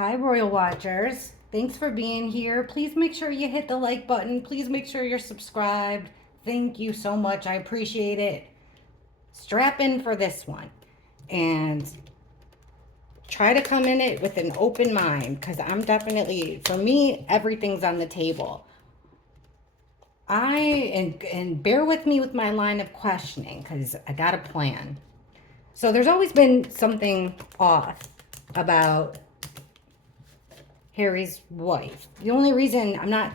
Hi, Royal Watchers. Thanks for being here. Please make sure you hit the like button. Please make sure you're subscribed. Thank you so much. I appreciate it. Strap in for this one and try to come in it with an open mind because I'm definitely, for me, everything's on the table. And bear with me with my line of questioning because I got a plan. So there's always been something off about Harry's wife. The only reason I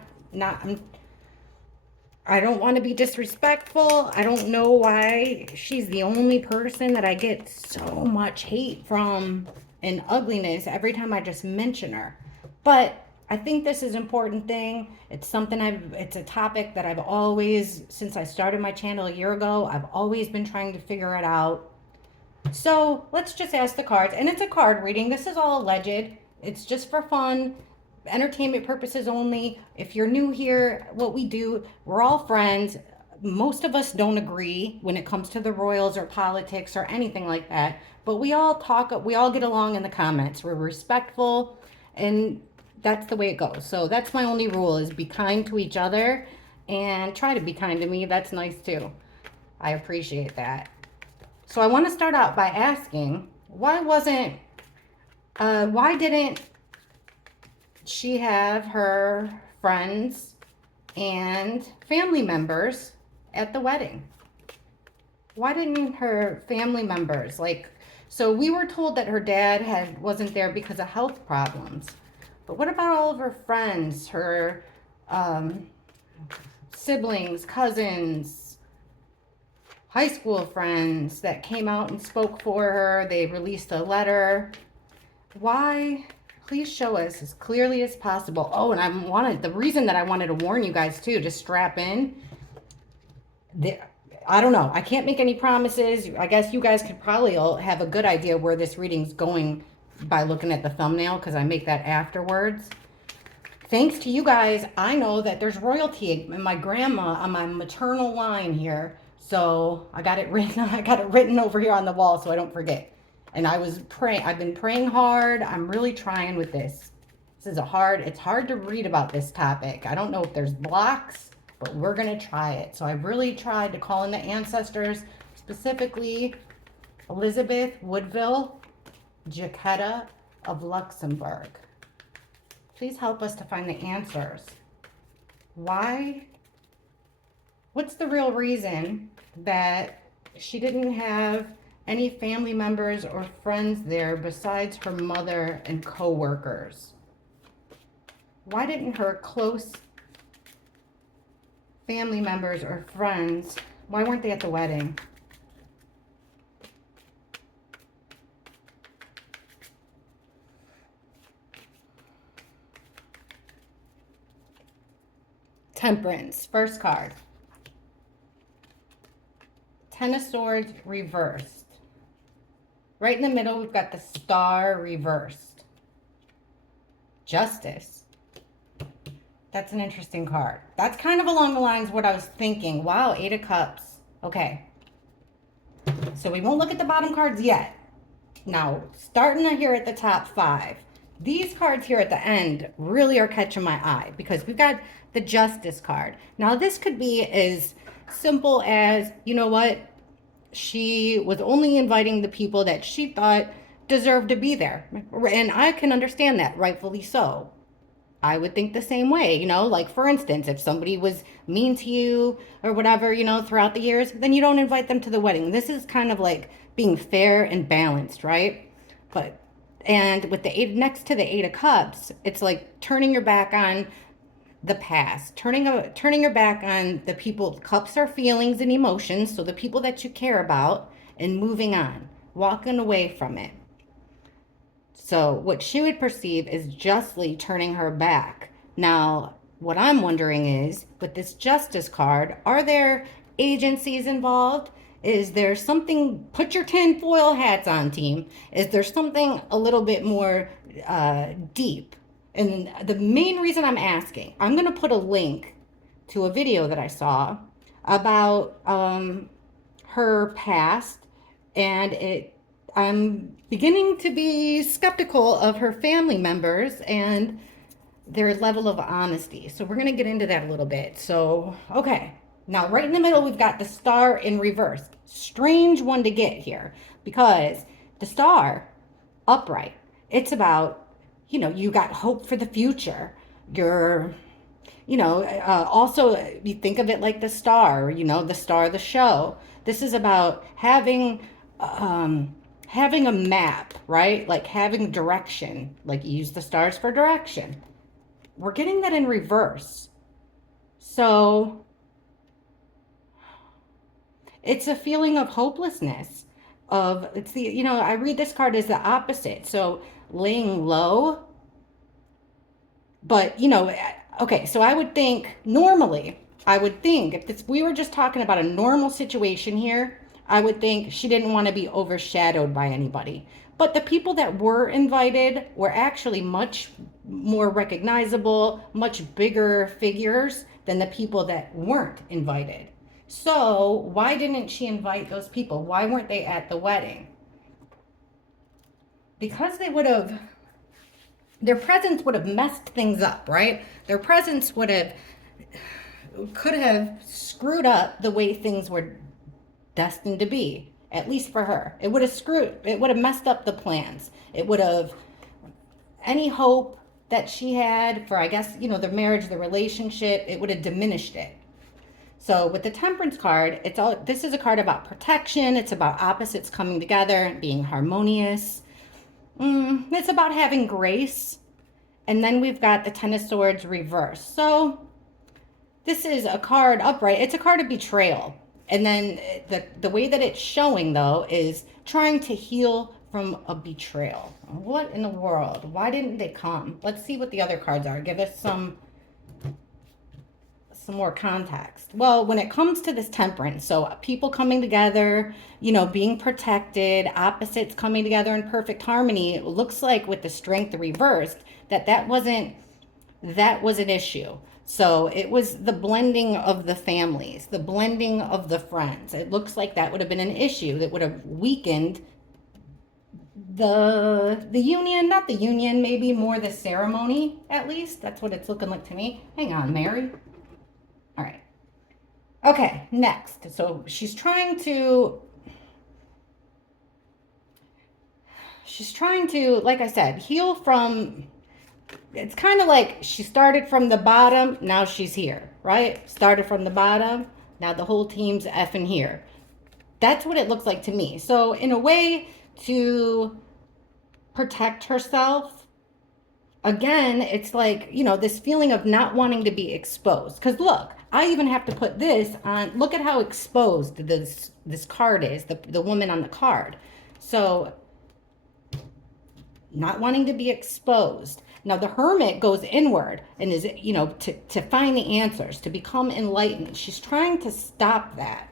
don't want to be disrespectful. I don't know why she's the only person that I get so much hate from and ugliness every time I just mention her. But I think this is an important thing. It's a topic that I've always, since I started my channel a year ago, I've always been trying to figure it out. So let's just ask the cards. And it's a card reading. This is all alleged. It's just for fun, entertainment purposes only. If you're new here, what we do, we're all friends. Most of us don't agree when it comes to the royals or politics or anything like that. But we all talk, we all get along in the comments. We're respectful, and that's the way it goes. So that's my only rule is be kind to each other and try to be kind to me. That's nice too. I appreciate that. So I want to start out by asking, why didn't she have her friends and family members at the wedding? Why didn't her family members, so we were told that her dad wasn't there because of health problems. But what about all of her friends, her siblings, cousins, high school friends that came out and spoke for her? They released a letter. Why? Please show us as clearly as possible. Oh, and the reason that I wanted to warn you guys too, just strap in. I don't know. I can't make any promises. I guess you guys could probably all have a good idea where this reading's going by looking at the thumbnail because I make that afterwards. Thanks to you guys, I know that there's royalty in my grandma on my maternal line here. So I got it written over here on the wall so I don't forget. And I've been praying hard. I'm really trying with this. It's hard to read about this topic. I don't know if there's blocks, but we're going to try it. So I've really tried to call in the ancestors, specifically Elizabeth Woodville, Jaquetta of Luxembourg. Please help us to find the answers. Why? What's the real reason that she didn't have any family members or friends there besides her mother and co-workers? Why didn't her close family members or friends, why weren't they at the wedding? Temperance, first card. Ten of Swords reversed. Right in the middle, we've got the Star reversed. Justice. That's an interesting card. That's kind of along the lines of what I was thinking. Wow, Eight of Cups. Okay. So we won't look at the bottom cards yet. Now, starting here at the top 5. These cards here at the end really are catching my eye because we've got the Justice card. Now, this could be as simple as, you know what? She was only inviting the people that she thought deserved to be there. And I can understand that, rightfully so. I would think the same way, like for instance, if somebody was mean to you or whatever, throughout the years, then you don't invite them to the wedding. This is kind of like being fair and balanced, right? And with the next to the Eight of Cups, it's like turning your back on the past, turning your back on the people. Cups are feelings and emotions, so the people that you care about, and moving on, walking away from it. So what she would perceive is justly turning her back. Now, what I'm wondering is, with this Justice card, are there agencies involved? Is there something, put your tinfoil hats on, team. Is there something a little bit more deep? And the main reason I'm asking, I'm going to put a link to a video that I saw about her past, and I'm beginning to be skeptical of her family members and their level of honesty. So we're going to get into that a little bit. So, okay. Now, right in the middle, we've got the star in reverse. Strange one to get here because the star upright, it's about, you got hope for the future. You're, also you think of it like the star, the star of the show. This is about having a map, right? Like having direction, like you use the stars for direction. We're getting that in reverse. So it's a feeling of hopelessness. I read this card as the opposite. So laying low, but okay, so I would think if we were just talking about a normal situation here, I would think she didn't want to be overshadowed by anybody. But the people that were invited were actually much more recognizable, much bigger figures than the people that weren't invited. So why didn't she invite those people? Why weren't they at the wedding? Because their presence would have messed things up, right? Their presence could have screwed up the way things were destined to be, at least for her. It would have messed up the plans. It would have, any hope that she had for, I guess, the marriage, the relationship, it would have diminished it. So with the Temperance card, this is a card about protection. It's about opposites coming together, being harmonious. It's about having grace. And then we've got the Ten of Swords reversed. So this is a card upright. It's a card of betrayal. And then the way that it's showing, though, is trying to heal from a betrayal. What in the world? Why didn't they come? Let's see what the other cards are. Give us some more context. Well, when it comes to this Temperance, so people coming together, being protected, opposites coming together in perfect harmony, it looks like with the Strength reversed, that was an issue. So it was the blending of the families, the blending of the friends. It looks like that would have been an issue that would have weakened the union, not the union, maybe more the ceremony, at least. That's what it's looking like to me. Hang on, Mary. All right. Okay, next. So she's trying to, like I said, heal from, it's kind of like she started from the bottom, now she's here, right? Started from the bottom, now the whole team's effing here. That's what it looks like to me. So in a way to protect herself, again, it's like, this feeling of not wanting to be exposed. Because look, I even have to put this on. Look at how exposed this card is, the woman on the card. So not wanting to be exposed. Now the Hermit goes inward and is, to find the answers, to become enlightened. She's trying to stop that.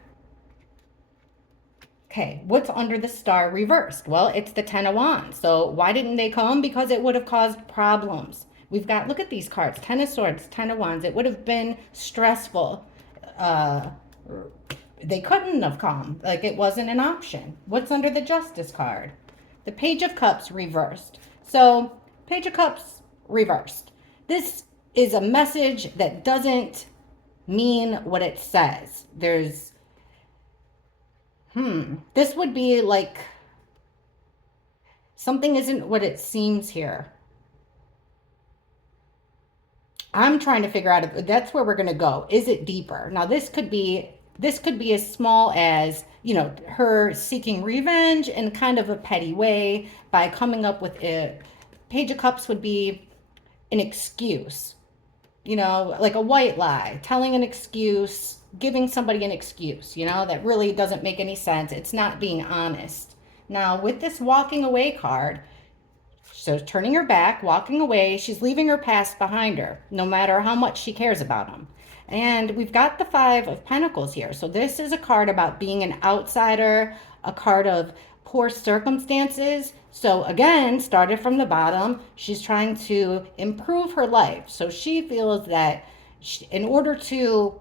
Okay, what's under the Star reversed? Well, it's the Ten of Wands. So why didn't they come? Because it would have caused problems. We've got, look at these cards, Ten of Swords, Ten of Wands. It would have been stressful. They couldn't have come. Like, it wasn't an option. What's under the Justice card? The Page of Cups reversed. So, Page of Cups reversed. This is a message that doesn't mean what it says. This would be like, something isn't what it seems here. I'm trying to figure out if that's where we're going to go. Is it deeper? Now, this could be as small as, her seeking revenge in kind of a petty way by coming up with it. Page of Cups would be an excuse, like a white lie, telling an excuse, giving somebody an excuse, that really doesn't make any sense. It's not being honest. Now, with this walking away card, so turning her back, walking away, she's leaving her past behind her, no matter how much she cares about them. And we've got the Five of Pentacles here. So this is a card about being an outsider, a card of poor circumstances. So again, started from the bottom. She's trying to improve her life. So she feels that in order to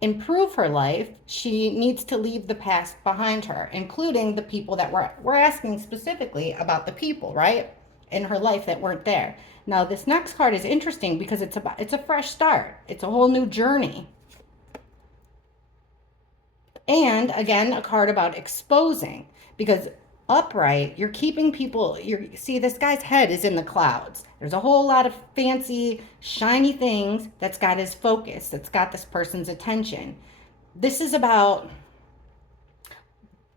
improve her life, she needs to leave the past behind her, including the people that we're asking specifically about the people, right? In her life that weren't there. Now, this next card is interesting because it's a fresh start. It's a whole new journey. And again, a card about exposing, because upright, you're keeping people, you see this guy's head is in the clouds. There's a whole lot of fancy, shiny things that's got his focus, that's got this person's attention. This is about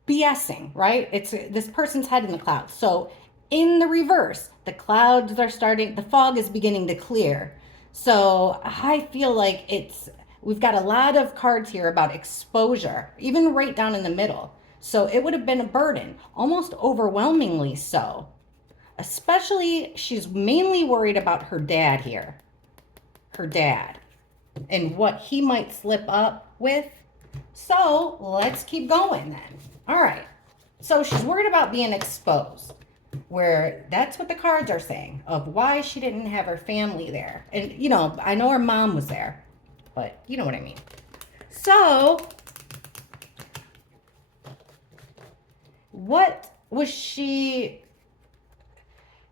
BSing, right? It's this person's head in the clouds. So in the reverse, the clouds are starting, the fog is beginning to clear. So I feel like we've got a lot of cards here about exposure, even right down in the middle. So it would have been a burden, almost overwhelmingly so. Especially, she's mainly worried about her dad here. Her dad. And what he might slip up with. So let's keep going then. All right. So she's worried about being exposed. Where that's what the cards are saying. Of why she didn't have her family there. And, you know, I know her mom was there. But you know what I mean. So what was she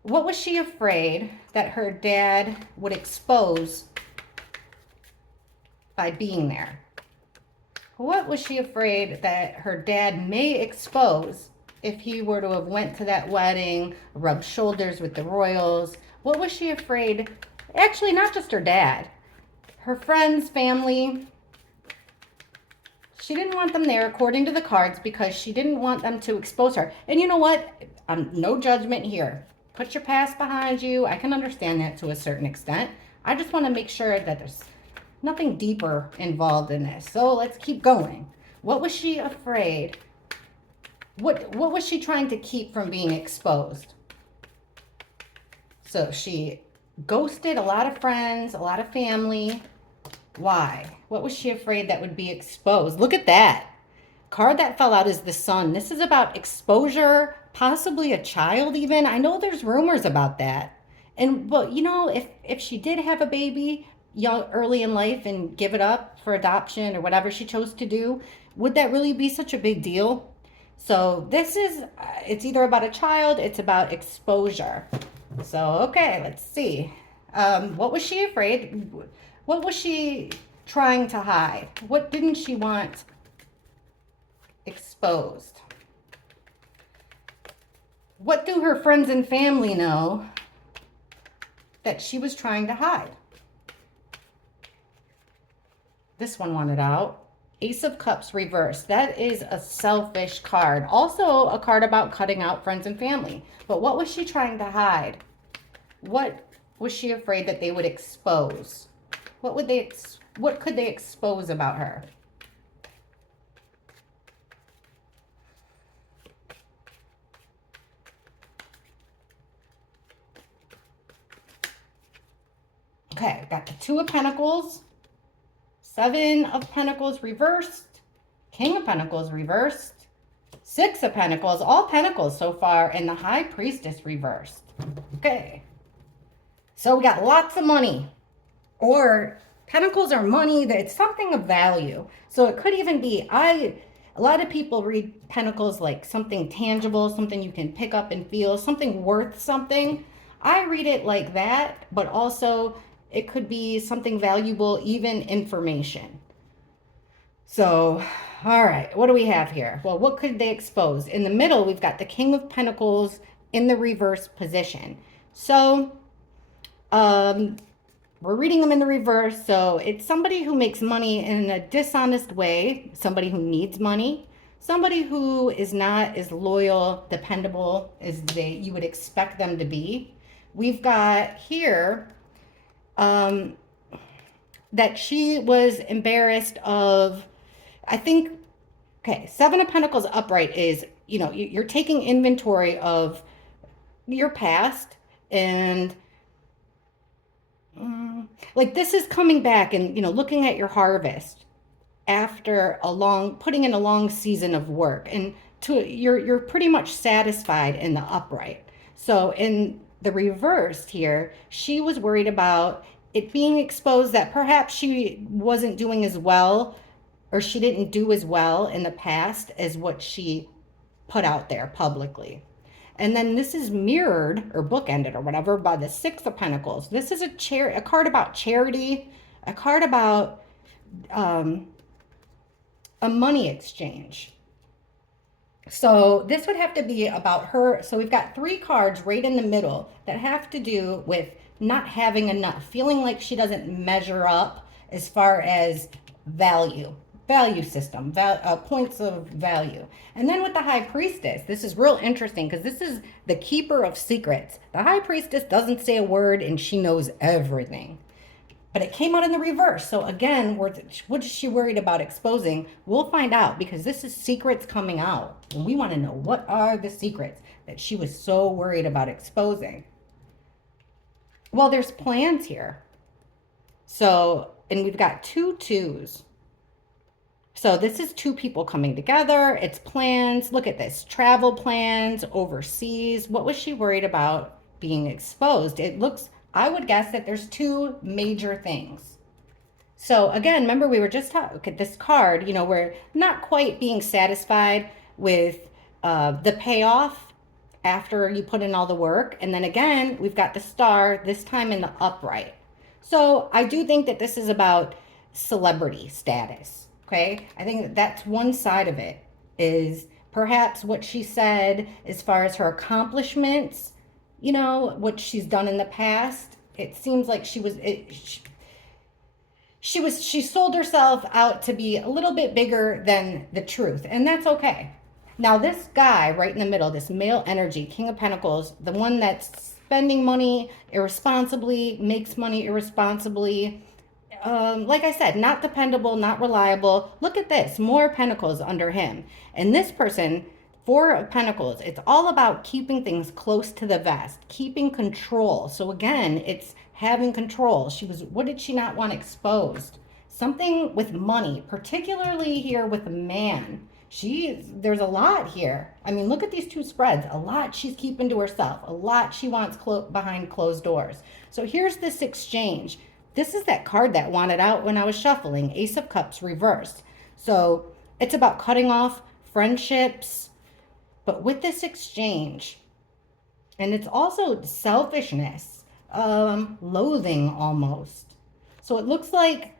afraid that her dad would expose by being there? What was she afraid that her dad may expose if he were to have went to that wedding, rubbed shoulders with the royals? What was she afraid? Actually, not just her dad. Her friends, family. She didn't want them there, according to the cards, because she didn't want them to expose her. And you know what? No judgment here. Put your past behind you. I can understand that to a certain extent. I just want to make sure that there's nothing deeper involved in this. So let's keep going. What was she afraid? What was she trying to keep from being exposed? So she ghosted a lot of friends, a lot of family. Why? What was she afraid that would be exposed? Look at that. Card that fell out is the Sun. This is about exposure, possibly a child even. I know there's rumors about that. And, well, you know, if she did have a baby young, early in life and give it up for adoption or whatever she chose to do, would that really be such a big deal? So this is, it's either about a child, it's about exposure. So, okay, let's see. What was she afraid? What was she trying to hide? What didn't she want exposed? What do her friends and family know that she was trying to hide? This one wanted out. Ace of Cups reversed. That is a selfish card. Also a card about cutting out friends and family. But what was she trying to hide? What was she afraid that they would expose? What could they expose about her? Okay, got the Two of Pentacles, Seven of Pentacles reversed, King of Pentacles reversed, Six of Pentacles, all Pentacles so far, and the High Priestess reversed. Okay, so we got lots of money. Or Pentacles are money, that it's something of value. So it could even be, a lot of people read Pentacles like something tangible, something you can pick up and feel, something worth something. I read it like that, but also it could be something valuable, even information. So, all right, what do we have here? Well, what could they expose? In the middle, we've got the King of Pentacles in the reverse position. So, we're reading them in the reverse, so it's somebody who makes money in a dishonest way, somebody who needs money, somebody who is not as loyal, dependable as you would expect them to be. We've got here that she was embarrassed of, I think, okay, Seven of Pentacles upright is, you know, you're taking inventory of your past and like this is coming back and, you know, looking at your harvest after putting in a long season of work, and you're pretty much satisfied in the upright. So in the reversed here, she was worried about it being exposed that perhaps she wasn't doing as well or she didn't do as well in the past as what she put out there publicly. And then this is mirrored or bookended or whatever by the Six of Pentacles. This is a card about charity, a card about a money exchange. So this would have to be about her. So we've got three cards right in the middle that have to do with not having enough, feeling like she doesn't measure up as far as value system, points of value. And then with the High Priestess, this is real interesting because this is the keeper of secrets. The High Priestess doesn't say a word and she knows everything. But it came out in the reverse. So again, what is she worried about exposing? We'll find out because this is secrets coming out. And we want to know what are the secrets that she was so worried about exposing. Well, there's plans here. So, and we've got 2 2s. So this is 2 people coming together. It's plans. Look at this. Travel plans, overseas. What was she worried about being exposed? It looks, I would guess that there's 2 major things. So again, remember we were just talking, look at this card, you know, we're not quite being satisfied with the payoff after you put in all the work. And then again, we've got the Star, this time in the upright. So I do think that this is about celebrity status, okay? I think that that's one side of it, is perhaps what she said as far as her accomplishments, you know, what she's done in the past. It seems like she sold herself out to be a little bit bigger than the truth, and that's okay. Now this guy right in the middle, this male energy, King of Pentacles, the one that's spending money irresponsibly, makes money irresponsibly, like I said, not dependable, not reliable. Look at this, more pentacles under him. And this person, 4 of Pentacles, it's all about keeping things close to the vest, keeping control. So again, it's having control. What did she not want exposed? Something with money, particularly here with a man. There's a lot here. I mean, look at these 2 spreads. A lot she's keeping to herself. A lot she wants behind closed doors. So here's this exchange. This is that card that wanted out when I was shuffling, Ace of Cups reversed. So it's about cutting off friendships, but with this exchange, and it's also selfishness, loathing almost. So it looks like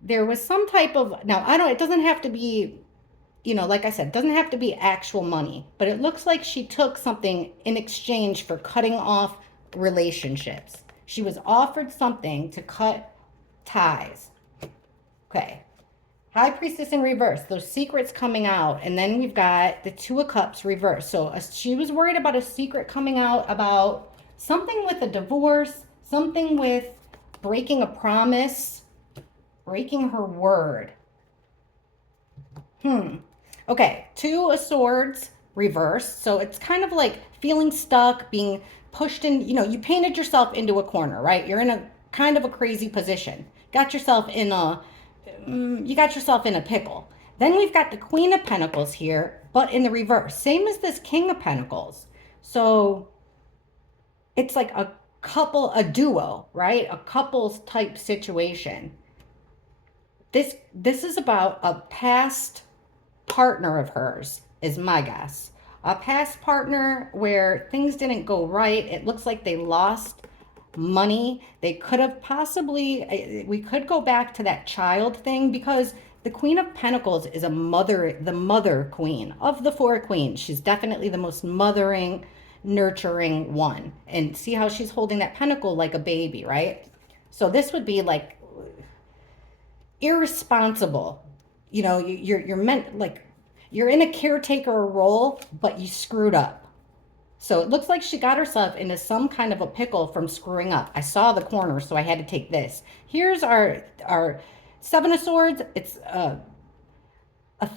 there was some type of, now it doesn't have to be, you know, like I said, it doesn't have to be actual money, but it looks like she took something in exchange for cutting off relationships. She was offered something to cut ties. Okay. High Priestess in reverse, those secrets coming out. And then we've got the 2 of Cups reversed. So she was worried about a secret coming out about something with a divorce, something with breaking a promise, breaking her word. Okay, 2 of Swords reversed. So it's kind of like feeling stuck, being pushed in, you know, you painted yourself into a corner, right? You're in a kind of a crazy position. You got yourself in a pickle. Then we've got the Queen of Pentacles here, but in the reverse. Same as this King of Pentacles. So it's like a duo, right? A couples type situation. This is about a past partner of hers, is my guess. A past partner where things didn't go right. It looks like they lost money. They could have possibly, we could go back to that child thing, because the Queen of Pentacles is the mother queen of the 4 queens. She's definitely the most mothering, nurturing one. And see how she's holding that pentacle like a baby, right? So this would be like irresponsible. You know, you're meant, like, you're in a caretaker role, but you screwed up. So it looks like she got herself into some kind of a pickle from screwing up. I saw the corner, so I had to take this. Here's our 7 of Swords. It's a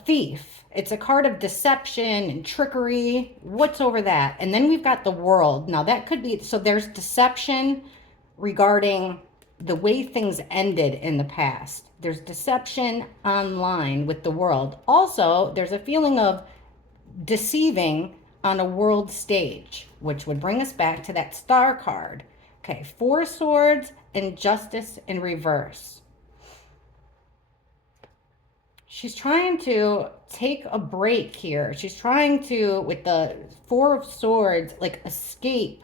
thief. It's a card of deception and trickery. What's over that? And then we've got the World. Now that could be, so there's deception regarding the way things ended in the past. There's deception online with the World. Also, there's a feeling of deceiving on a world stage, which would bring us back to that Star card. Okay, 4 Swords and Justice in reverse. She's trying to take a break here. She's trying to, with the Four of Swords, like escape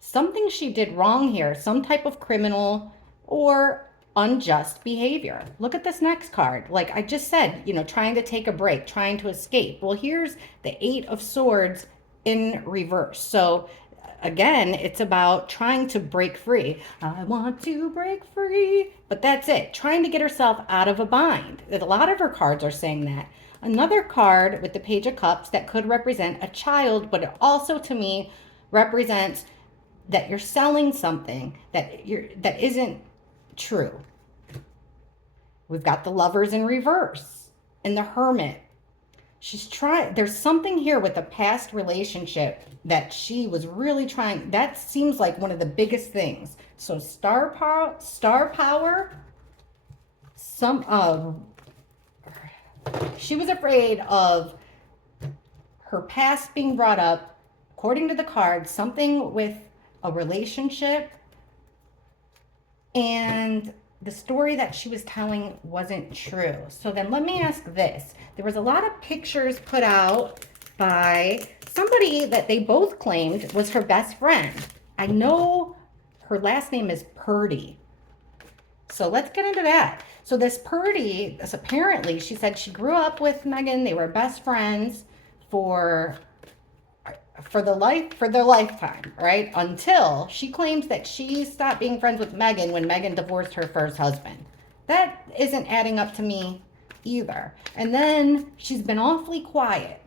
something she did wrong here, some type of criminal or unjust behavior. Look at this next card. Like I just said, you know, trying to take a break, trying to escape. Well, here's the Eight of Swords in reverse. So again, it's about trying to break free. I want to break free. But that's it, trying to get herself out of a bind. A lot of her cards are saying that. Another card with the Page of Cups that could represent a child, but it also to me represents that you're selling something that isn't true. We've got the Lovers in reverse and the Hermit. She's trying, there's something here with a past relationship that she was really trying. That seems like one of the biggest things. So star power, she was afraid of her past being brought up. According to the card, something with a relationship, and the story that she was telling wasn't true. So then let me ask this. There was a lot of pictures put out by somebody that they both claimed was her best friend. I know her last name is Purdy. So let's get into that. So this Purdy, apparently she said she grew up with Meghan. They were best friends for their lifetime, right? Until she claims that she stopped being friends with Meghan when Meghan divorced her first husband. That isn't adding up to me either. And then she's been awfully quiet.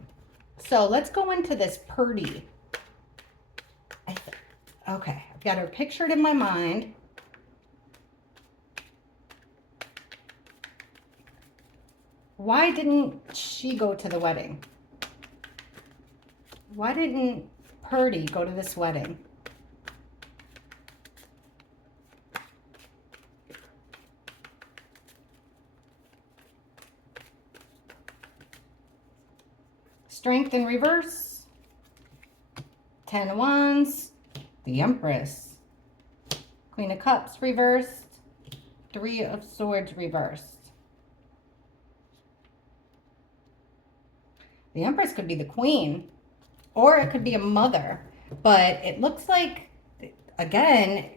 So let's go into this Purdy. Okay, I've got her pictured in my mind. Why didn't she go to the wedding? Why didn't Purdy go to this wedding? Strength in reverse. 10 of Wands. The Empress. Queen of Cups reversed. 3 of Swords reversed. The Empress could be the queen, or it could be a mother. But it looks like, again,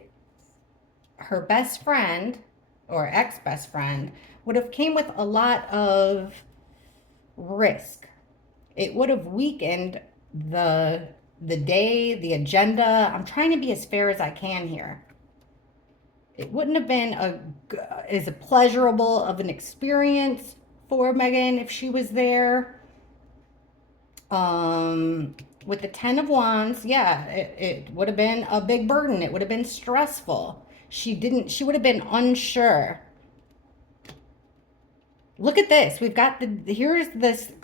her best friend or ex-best friend would have came with a lot of risk. It would have weakened the day, the agenda. I'm trying to be as fair as I can here. It wouldn't have been as pleasurable of an experience for Meghan if she was there. With the 10 of Wands, yeah, it would have been a big burden. It would have been stressful. She would have been unsure. Look at this. We've got here's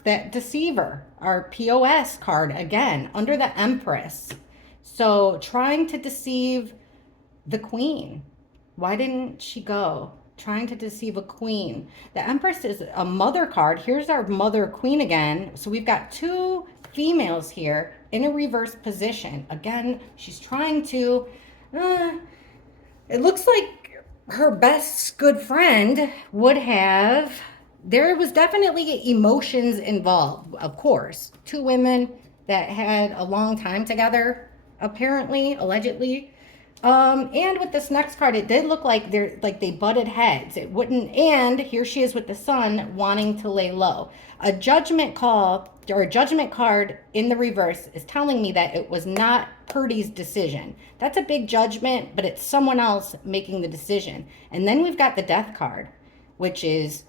that deceiver, our POS card again, under the Empress. So trying to deceive the queen. Why didn't she go? Trying to deceive a queen. The Empress is a mother card. Here's our mother queen again. So we've got two females here in a reverse position. Again, she's trying to, it looks like her best good friend would have, there was definitely emotions involved, of course. Two women that had a long time together, apparently, allegedly. And with this next card, it did look like they butted heads. It wouldn't, and here she is with the Sun wanting to lay low. A judgment call or a judgment card in the reverse is telling me that it was not Purdy's decision. That's a big judgment, but it's someone else making the decision. And then we've got the Death card, which is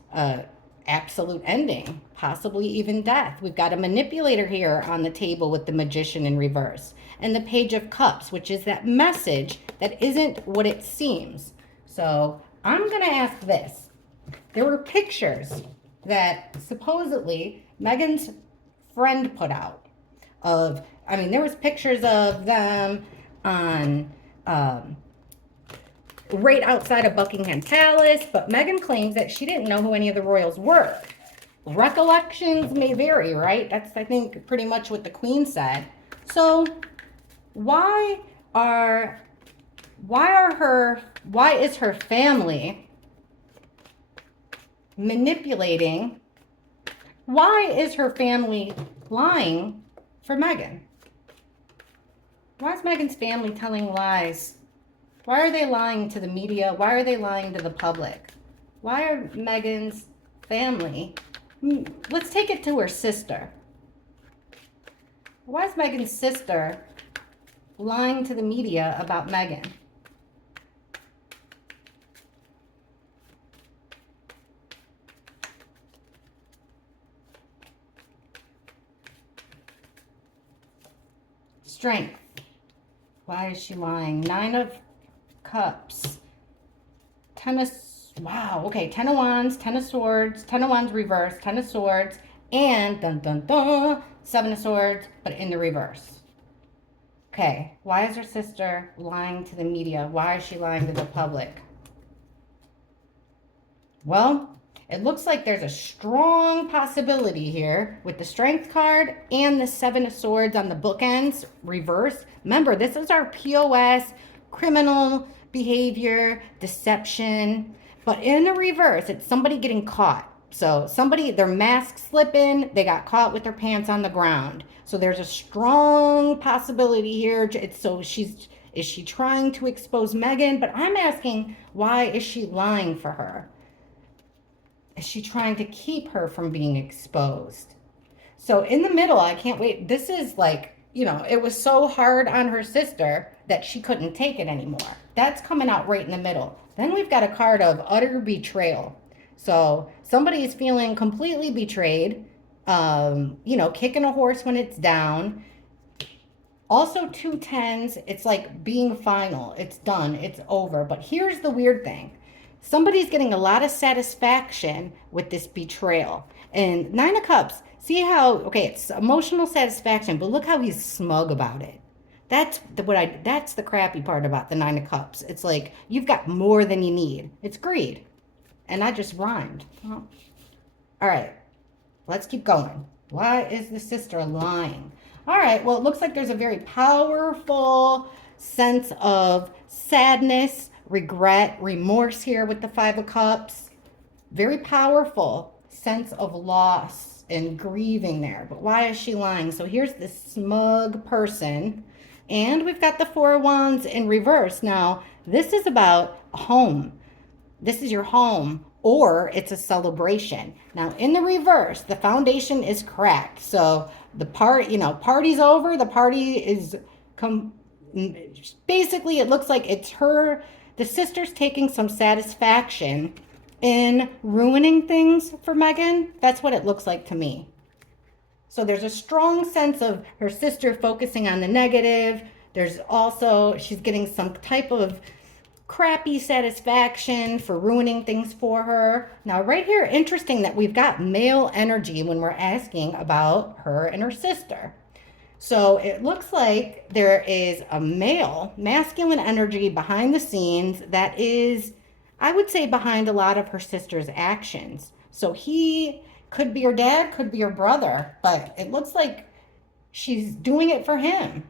absolute ending, possibly even death. We've got a manipulator here on the table with the Magician in reverse. And the Page of Cups, which is that message that isn't what it seems. So I'm going to ask this. There were pictures that supposedly Meghan's friend put out of, I mean, there was pictures of them on right outside of Buckingham Palace, but Meghan claims that she didn't know who any of the royals were. Recollections may vary, right? That's, I think, pretty much what the Queen said. So why is her family manipulating Why is her family lying for Meghan? Why is Meghan's family telling lies? Why are they lying to the media? Why are they lying to the public? Why are Meghan's family... Let's take it to her sister. Why is Meghan's sister lying to the media about Meghan? Strength. Why is she lying? 9 of Cups. Wow, okay, 10 of Wands, 10 of Swords, 10 of Wands reverse, 10 of Swords, and dun dun dun, 7 of Swords, but in the reverse. Okay, why is her sister lying to the media? Why is she lying to the public? Well, it looks like there's a strong possibility here with the Strength card and the 7 of Swords on the bookends, reverse. Remember, this is our POS, criminal behavior, deception. But in the reverse, it's somebody getting caught. So somebody, their mask slipping, they got caught with their pants on the ground. So there's a strong possibility here. So is she trying to expose Meghan? But I'm asking, why is she lying for her? Is she trying to keep her from being exposed? So in the middle, I can't wait. This is like, it was so hard on her sister that she couldn't take it anymore. That's coming out right in the middle. Then we've got a card of utter betrayal. So somebody is feeling completely betrayed, kicking a horse when it's down. Also 2 10s, it's like being final. It's done. It's over. But here's the weird thing. Somebody's getting a lot of satisfaction with this betrayal. And 9 of Cups, see how, okay, it's emotional satisfaction, but look how he's smug about it. That's the crappy part about the 9 of Cups. It's like, you've got more than you need. It's greed. And I just rhymed. All right, let's keep going. Why is the sister lying? All right, well, it looks like there's a very powerful sense of sadness, regret, remorse here with the 5 of Cups. Very powerful sense of loss and grieving there. But why is she lying? So here's this smug person. And we've got the 4 of Wands in reverse. Now, this is about home. This is your home, or it's a celebration. Now, in the reverse, the foundation is cracked. So the party's over. The party is basically, it looks like it's her. The sister's taking some satisfaction in ruining things for Meghan. That's what it looks like to me. So there's a strong sense of her sister focusing on the negative. There's also, she's getting some type of crappy satisfaction for ruining things for her. Now, right here, interesting that we've got male energy when we're asking about her and her sister. So it looks like there is a male, masculine energy behind the scenes that is, I would say, behind a lot of her sister's actions. So he could be her dad, could be her brother, but it looks like she's doing it for him.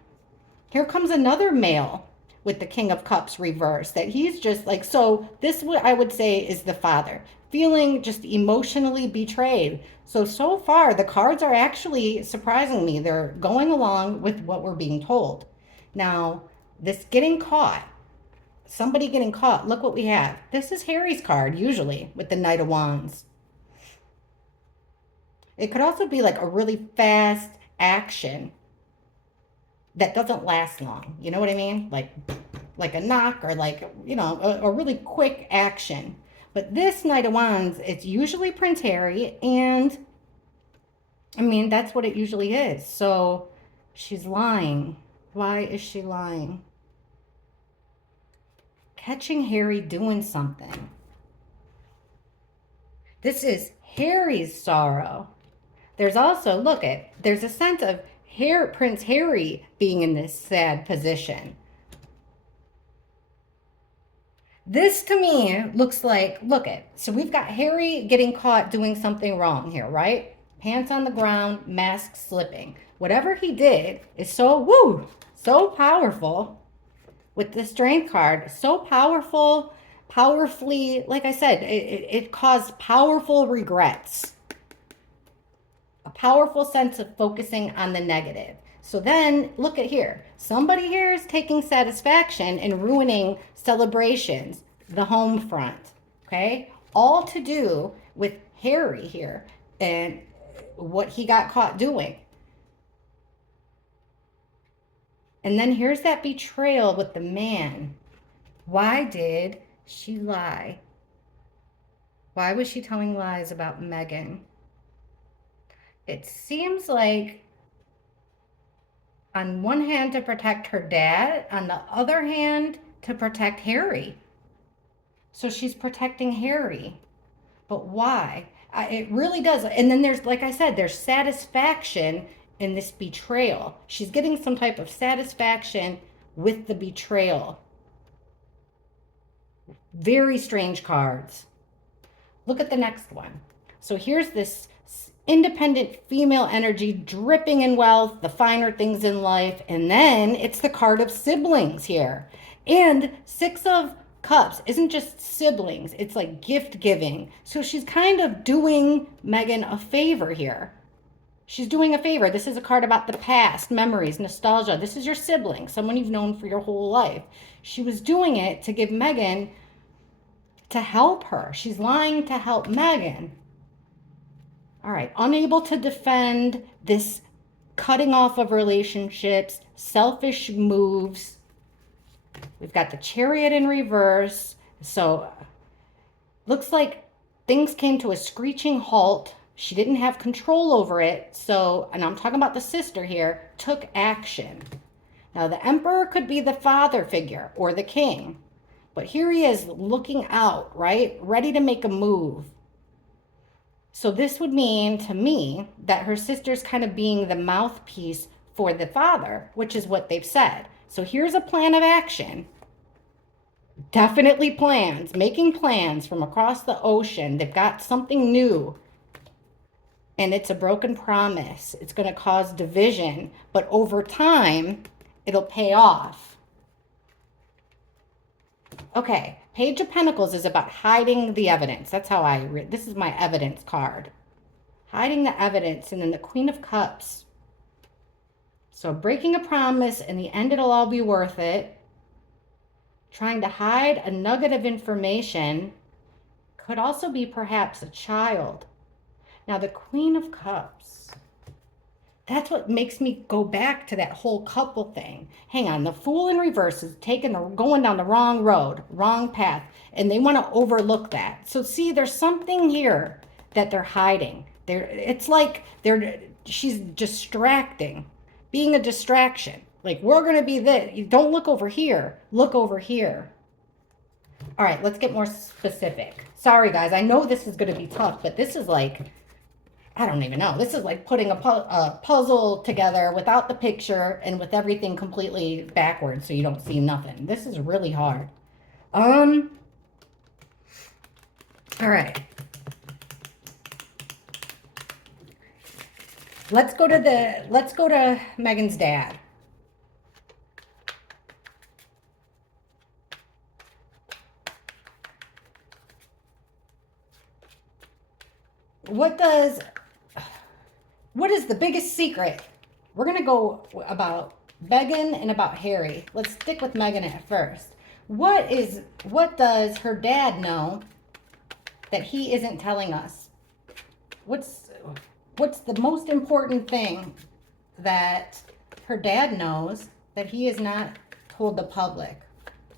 Here comes another male with the King of Cups reverse, that he's just like, so this, what I would say, is the father feeling just emotionally betrayed. So far, the cards are actually, surprising me, they're going along with what we're being told. Now, this getting caught, somebody getting caught, look what we have. This is Harry's card, usually, with the Knight of Wands. It could also be like a really fast action that doesn't last long. You know what I mean? Like a knock, or like, a really quick action. But this Knight of Wands, it's usually Prince Harry, and I mean, that's what it usually is. So she's lying. Why is she lying? Catching Harry doing something. This is Harry's sorrow. There's also, there's a sense of Prince Harry being in this sad position. This to me looks like, so we've got Harry getting caught doing something wrong here, right? Pants on the ground, mask slipping. Whatever he did is so powerful with the Strength card. So powerfully, like I said, it caused powerful regrets. A powerful sense of focusing on the negative. So then look at here. Somebody here is taking satisfaction in ruining celebrations, the home front. Okay? All to do with Harry here and what he got caught doing. And then here's that betrayal with the man. Why did she lie? Why was she telling lies about Meghan? It seems like on one hand to protect her dad, on the other hand to protect Harry. So she's protecting Harry. But why? It really does. And then there's, like I said, there's satisfaction in this betrayal. She's getting some type of satisfaction with the betrayal. Very strange cards. Look at the next one. So here's this independent female energy dripping in wealth, the finer things in life. And then it's the card of siblings here. And 6 of Cups isn't just siblings, it's like gift giving. So she's kind of doing Meghan a favor here. She's doing a favor. This is a card about the past, memories, nostalgia. This is your sibling, someone you've known for your whole life. She was doing it to give Meghan, to help her. She's lying to help Meghan. All right, unable to defend this cutting off of relationships, selfish moves. We've got the Chariot in reverse. So looks like things came to a screeching halt. She didn't have control over it. So, and I'm talking about the sister here, took action. Now the Emperor could be the father figure or the king. But here he is looking out, right? Ready to make a move. So this would mean to me that her sister's kind of being the mouthpiece for the father, which is what they've said. So here's a plan of action. Definitely plans, making plans from across the ocean. They've got something new. And it's a broken promise. It's going to cause division, but over time, it'll pay off. Okay, Page of Pentacles is about hiding the evidence. That's how I read. This is my evidence card. Hiding the evidence. And then the Queen of Cups. So breaking a promise, in the end, it'll all be worth it. Trying to hide a nugget of information could also be perhaps a child. Now, the Queen of Cups. That's what makes me go back to that whole couple thing. Hang on, the Fool in reverse is going down the wrong road, wrong path, and they want to overlook that. So see, there's something here that they're hiding. It's like she's distracting, being a distraction. Like, we're going to be this. You don't look over here. Look over here. All right, let's get more specific. Sorry, guys. I know this is going to be tough, but this is like, I don't even know. This is like putting a puzzle together without the picture and with everything completely backwards so you don't see nothing. This is really hard. All right. Let's go to Meghan's dad. What is the biggest secret? We're going to go about Meghan and about Harry. Let's stick with Meghan at first. What does her dad know that he isn't telling us? What's the most important thing that her dad knows that he has not told the public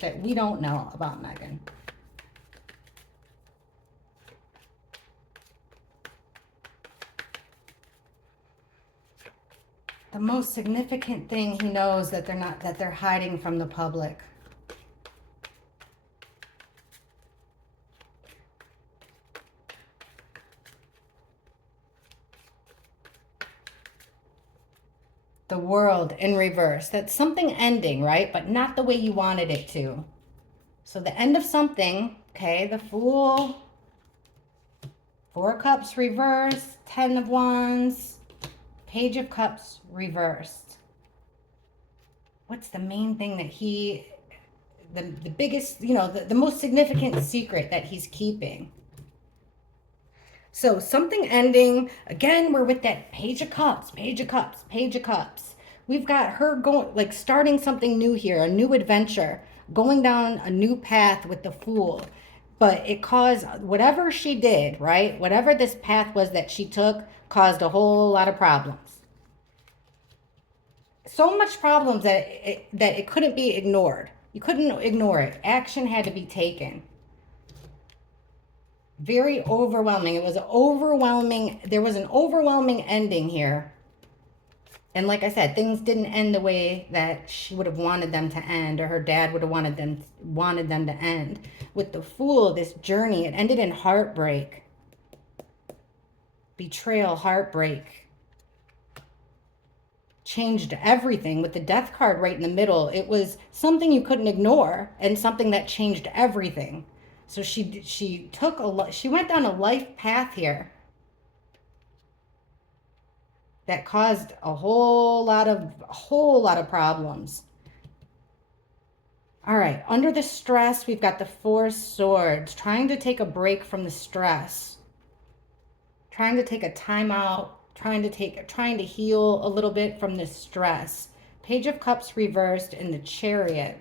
that we don't know about Meghan? The most significant thing he knows that they're hiding from the public. The World in reverse. That's something ending, right? But not the way you wanted it to. So the end of something, okay, the Fool, 4 of Cups reversed, 10 of Wands, Page of Cups reversed. What's the main thing that the biggest, the most significant secret that he's keeping? So something ending. Again, we're with that Page of Cups, Page of Cups, Page of Cups. We've got her going, like starting something new here, a new adventure, going down a new path with the Fool. But it caused whatever she did, right? Whatever this path was that she took caused a whole lot of problems. So much problems that it couldn't be ignored. You couldn't ignore it. Action had to be taken. Very overwhelming. It was overwhelming. There was an overwhelming ending here. And like I said, things didn't end the way that she would have wanted them to end, or her dad would have wanted them to end. With the Fool, this journey, it ended in heartbreak. Betrayal, heartbreak. Changed everything with the Death card right in the middle. It was something you couldn't ignore and something that changed everything. So she went down a life path here that caused a whole lot of problems. All right, under the stress, we've got the Four Swords, trying to take a break from the stress, trying to take a time out, trying to heal a little bit from this stress. Page of Cups reversed in the Chariot.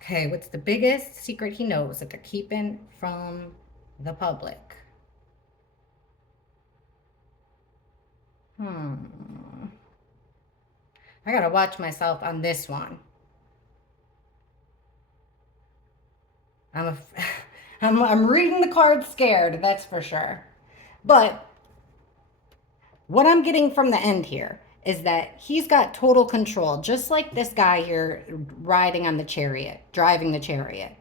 Okay, what's the biggest secret he knows that they're keeping from the public? I gotta watch myself on this one. I'm a, I'm reading the cards scared, that's for sure. But what I'm getting from the end here is that he's got total control, just like this guy here riding on the chariot, driving the chariot.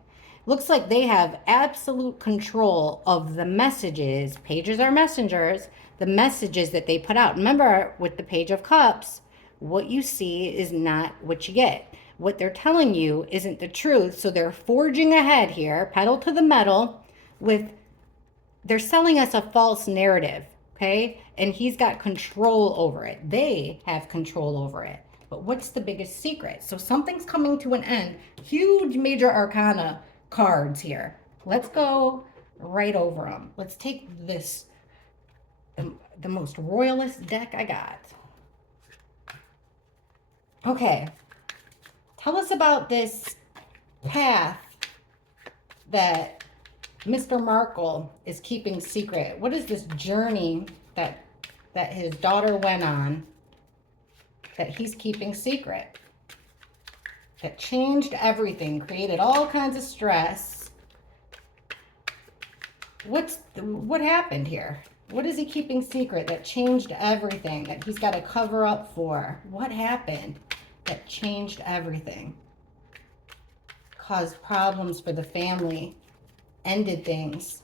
Looks like they have absolute control of the messages. Pages are messengers, the messages that they put out. Remember, with the Page of Cups, what you see is not what you get. What they're telling you isn't the truth. So they're forging ahead here, pedal to the metal, they're selling us a false narrative, okay? And he's got control over it. They have control over it. But what's the biggest secret? So something's coming to an end. Huge major arcana cards here. Let's go right over them. Let's take this, the most royalist deck I got. Okay. Tell us about this path that Mr. Markle is keeping secret. What is this journey that his daughter went on that he's keeping secret? That changed everything, created all kinds of stress. What happened here? What is he keeping secret that changed everything, that he's got to cover up for? What happened that changed everything? Caused problems for the family, ended things.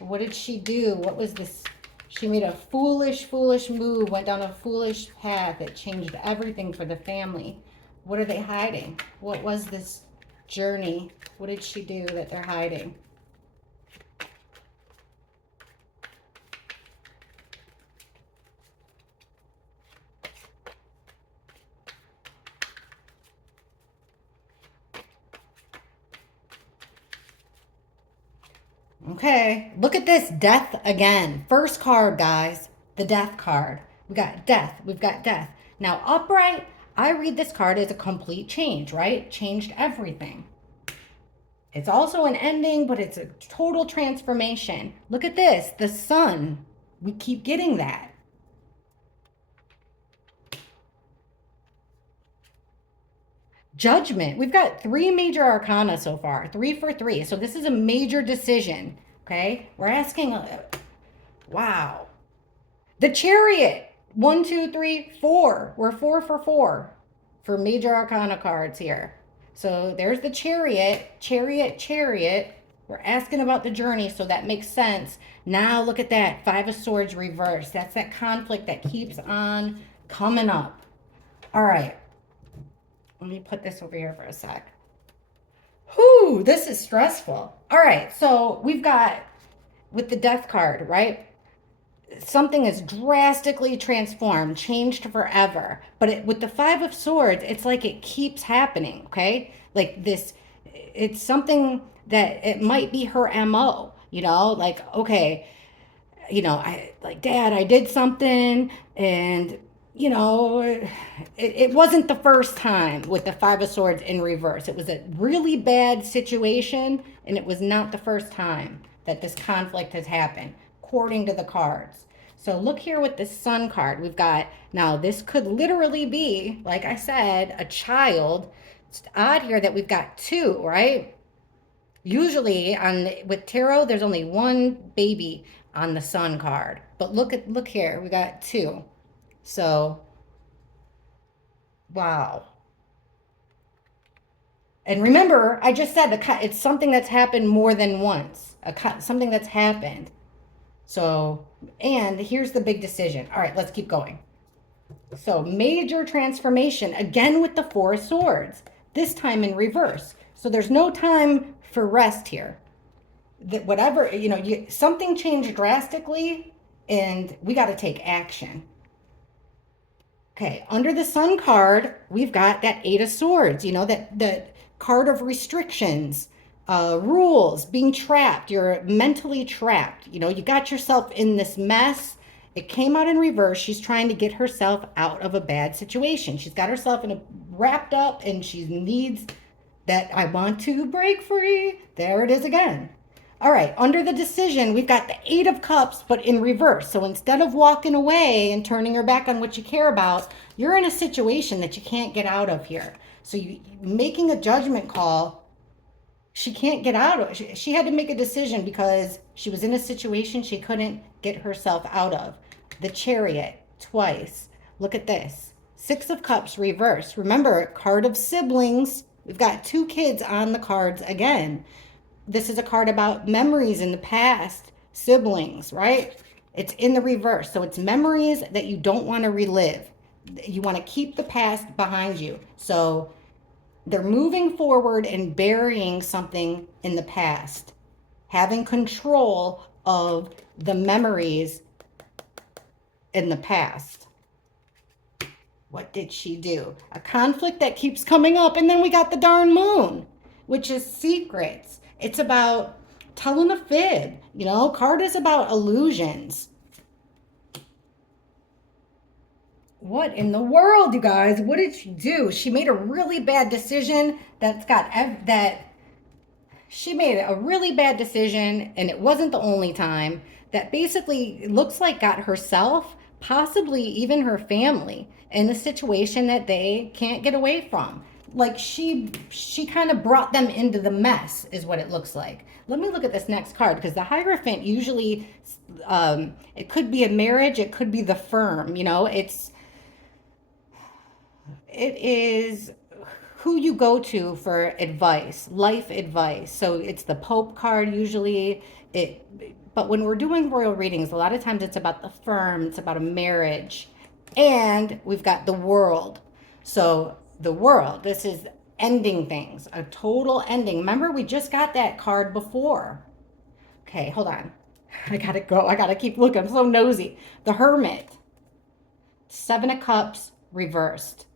What did she do? What was this? She made a foolish move, went down a foolish path that changed everything for the family. What are they hiding? What was this journey? What did she do that they're hiding? Okay, look at this, Death again. First card, guys, the Death card. We got death, we've got death. Now, upright, I read this card as a complete change, right? Changed everything. It's also an ending, but it's a total transformation. Look at this, the Sun. We keep getting that. Judgment. We've got 3 major arcana so far, 3 for 3. So this is a major decision, okay? We're asking, wow. The Chariot, 1, 2, 3, 4. We're 4 for major arcana cards here. So there's the Chariot, Chariot. We're asking about the journey, so that makes sense. Now look at that, 5 of Swords reversed. That's that conflict that keeps on coming up. All right. Let me put this over here for a sec. Whew, this is stressful. All right, so we've got, with the Death card, right? Something is drastically transformed, changed forever. But with the 5 of Swords, it's like it keeps happening, okay? Like this, it's something that it might be her MO. You know, like, okay, I like, Dad, I did something, and it wasn't the first time with the Five of Swords in reverse. It was a really bad situation, and it was not the first time that this conflict has happened, according to the cards. So look here with this Sun card. We've got, now this could literally be, like I said, a child. It's odd here that we've got two, right? Usually on with tarot, there's only one baby on the Sun card. But look here, we got two. So, wow. And remember, I just said it's something that's happened more than once. Something that's happened. So, and here's the big decision. All right, let's keep going. So, major transformation again with the Four of Swords. This time in reverse. So there's no time for rest here. That whatever, something changed drastically, and we got to take action. Okay, under the Sun card, we've got that Eight of Swords, that card of restrictions, rules, being trapped. You're mentally trapped. You got yourself in this mess. It came out in reverse. She's trying to get herself out of a bad situation. She's got herself wrapped up, and she needs that. I want to break free. There it is again. All right, under the decision, we've got the Eight of Cups, but in reverse. So instead of walking away and turning your back on what you care about, you're in a situation that you can't get out of here. So you making a judgment call, she can't get out of. She had to make a decision because she was in a situation she couldn't get herself out of. The Chariot, twice. Look at this. Six of Cups, reverse. Remember, card of siblings. We've got two kids on the cards again. This is a card about memories in the past, siblings, right? It's in the reverse. So it's memories that you don't want to relive. You want to keep the past behind you. So they're moving forward and burying something in the past, having control of the memories in the past. What did she do? A conflict that keeps coming up. And then we got the darn moon, which is secrets. It's about telling a fib. Card is about illusions. What in the world, you guys? What did she do? She made a really bad decision she made a really bad decision, and it wasn't the only time, that basically looks like got herself, possibly even her family, in a situation that they can't get away from. Like she kind of brought them into the mess, is what it looks like. Let me look at this next card, because the Hierophant usually, it could be a marriage, it could be the firm. It is who you go to for advice, life advice. So it's the Pope card usually. But when we're doing royal readings, a lot of times it's about the firm, it's about a marriage. And we've got the World. So the World, this is ending things, a total ending. Remember, we just got that card before. Okay, hold on. I gotta go. I gotta keep looking. I'm so nosy. The Hermit. Seven of Cups reversed.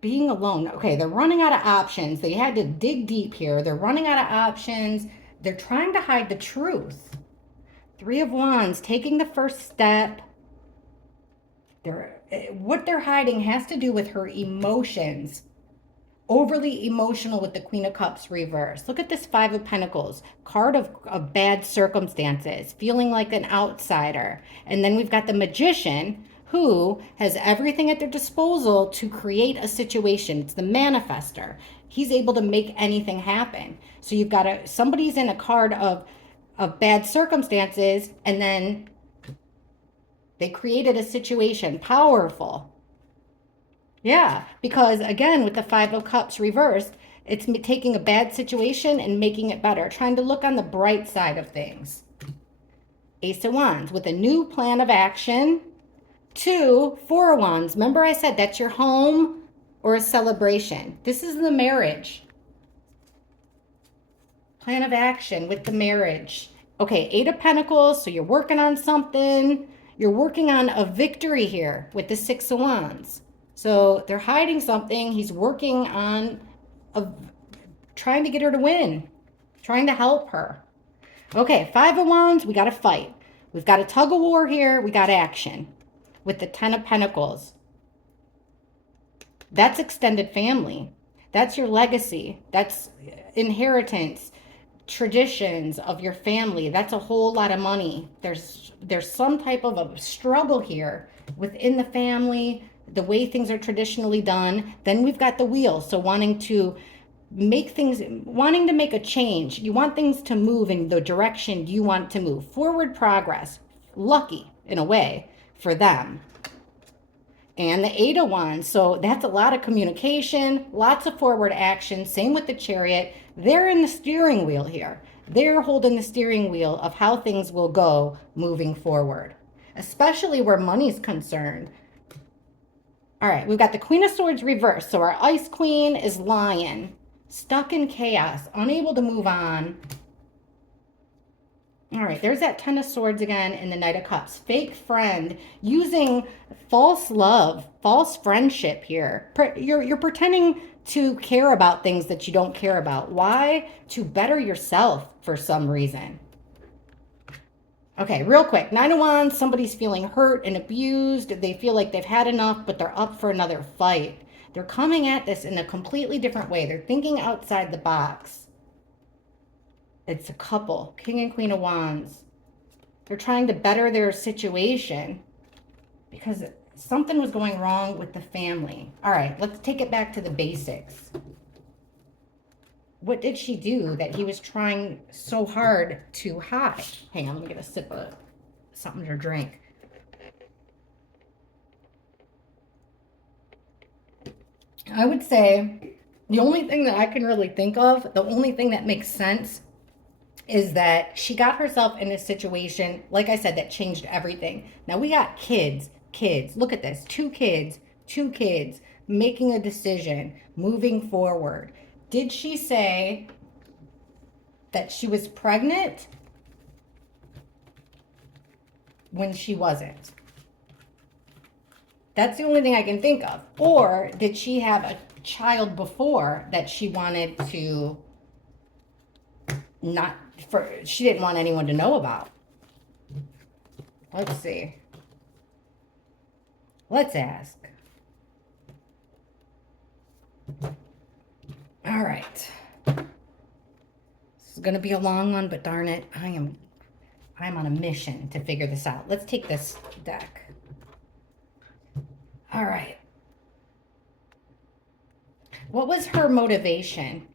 Being alone. Okay, they're running out of options. They had to dig deep here. They're running out of options. They're trying to hide the truth. Three of Wands, taking the first step. What they're hiding has to do with her emotions. Overly emotional with the Queen of Cups reverse. Look at this Five of Pentacles, card of bad circumstances, feeling like an outsider. And then we've got the Magician, who has everything at their disposal to create a situation. It's the manifester. He's able to make anything happen. So you've got somebody's in a card of bad circumstances, and then they created a situation. Powerful. Yeah, because again, with the Five of Cups reversed, it's taking a bad situation and making it better, trying to look on the bright side of things. Ace of Wands with a new plan of action. Two, Four of Wands. Remember I said that's your home or a celebration. This is the marriage. Plan of action with the marriage. Okay, Eight of Pentacles, so you're working on something. You're working on a victory here with the Six of Wands. So they're hiding something. He's working on trying to get her to win, trying to help her. Okay, Five of Wands, we got to fight. We've got a tug of war here. We got action with the Ten of Pentacles. That's extended family. That's your legacy. That's inheritance, traditions of your family. That's a whole lot of money. There's some type of a struggle here within the family, the way things are traditionally done. Then we've got the Wheel, so wanting to make a change. You want things to move in the direction you want to move. Forward progress. Lucky in a way for them. And the Eight of Wands, so that's a lot of communication, lots of forward action. Same with the Chariot. They're in the steering wheel here. They're holding the steering wheel of how things will go moving forward, especially where money's concerned. All right, we've got the Queen of Swords reversed. So our Ice Queen is Lion, stuck in chaos, unable to move on. All right, there's that Ten of Swords again in the Knight of Cups. Fake friend, using false love, false friendship here. You're pretending to care about things that you don't care about. Why? To better yourself for some reason. Okay, real quick. Nine of Wands, somebody's feeling hurt and abused. They feel like they've had enough, but they're up for another fight. They're coming at this in a completely different way. They're thinking outside the box. It's a couple, King and Queen of Wands. They're trying to better their situation because something was going wrong with the family. All right, let's take it back to the basics. What did she do that he was trying so hard to hide? Hang on, let me get a sip of something to drink. I would say the only thing that I can really think of, the only thing that makes sense is that she got herself in a situation, like I said, that changed everything. Now we got kids. Look at this. Two kids making a decision, moving forward. Did she say that she was pregnant when she wasn't? That's the only thing I can think of. Or did she have a child before that she wanted to she didn't want anyone to know about? Let's see. Let's ask. All right. This is going to be a long one, but darn it, I'm on a mission to figure this out. Let's take this deck. All right. What was her motivation?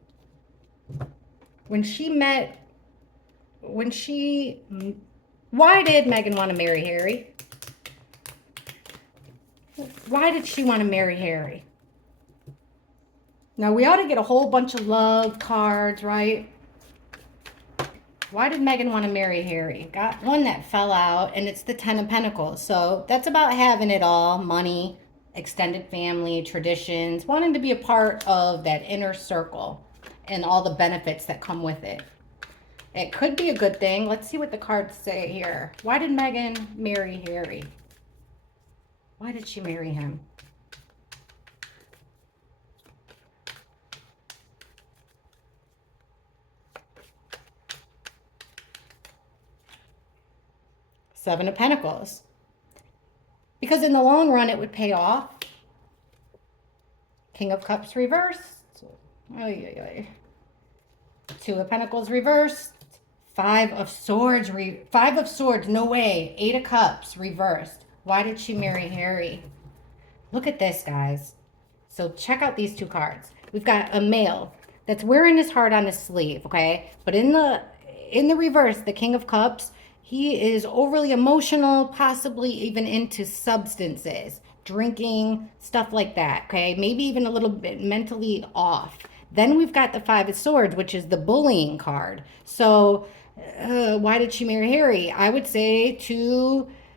Why did Meghan want to marry Harry? Why did she want to marry Harry? Now, we ought to get a whole bunch of love cards, right? Why did Meghan want to marry Harry? Got one that fell out, and it's the Ten of Pentacles. So that's about having it all: money, extended family, traditions, wanting to be a part of that inner circle and all the benefits that come with it. It could be a good thing. Let's see what the cards say here. Why did Meghan marry Harry? Why did she marry him? Seven of Pentacles. Because in the long run, it would pay off. King of Cups reversed. Two of Pentacles reversed. Five of Swords, no way. Eight of Cups reversed. Why did she marry Harry? Look at this, guys. So check out these two cards. We've got a male that's wearing his heart on his sleeve, okay? But in the reverse, the King of Cups, he is overly emotional, possibly even into substances, drinking, stuff like that, okay? Maybe even a little bit mentally off. Then we've got the Five of Swords, which is the bullying card. So why did she marry Harry? I would say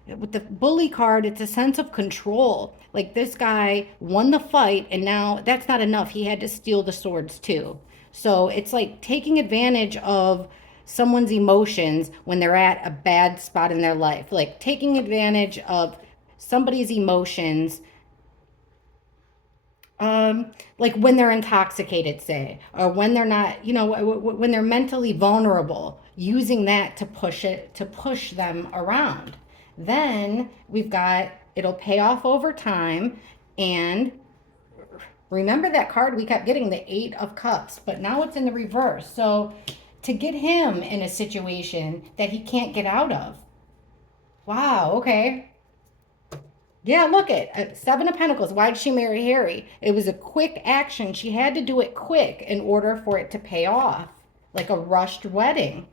with the bully card, it's a sense of control. Like, this guy won the fight, and now that's not enough. He had to steal the swords too. So it's like taking advantage of someone's emotions when they're at a bad spot in their life. Like taking advantage of somebody's emotions like when they're intoxicated, say, or when they're not, when they're mentally vulnerable, using that to push them around. Then we've got, it'll pay off over time. And remember that card we kept getting, the Eight of Cups, but now it's in the reverse. So to get him in a situation that he can't get out of. Wow, okay. Yeah, look at Seven of Pentacles. Why did she marry Harry? It was a quick action. She had to do it quick in order for it to pay off, like a rushed wedding.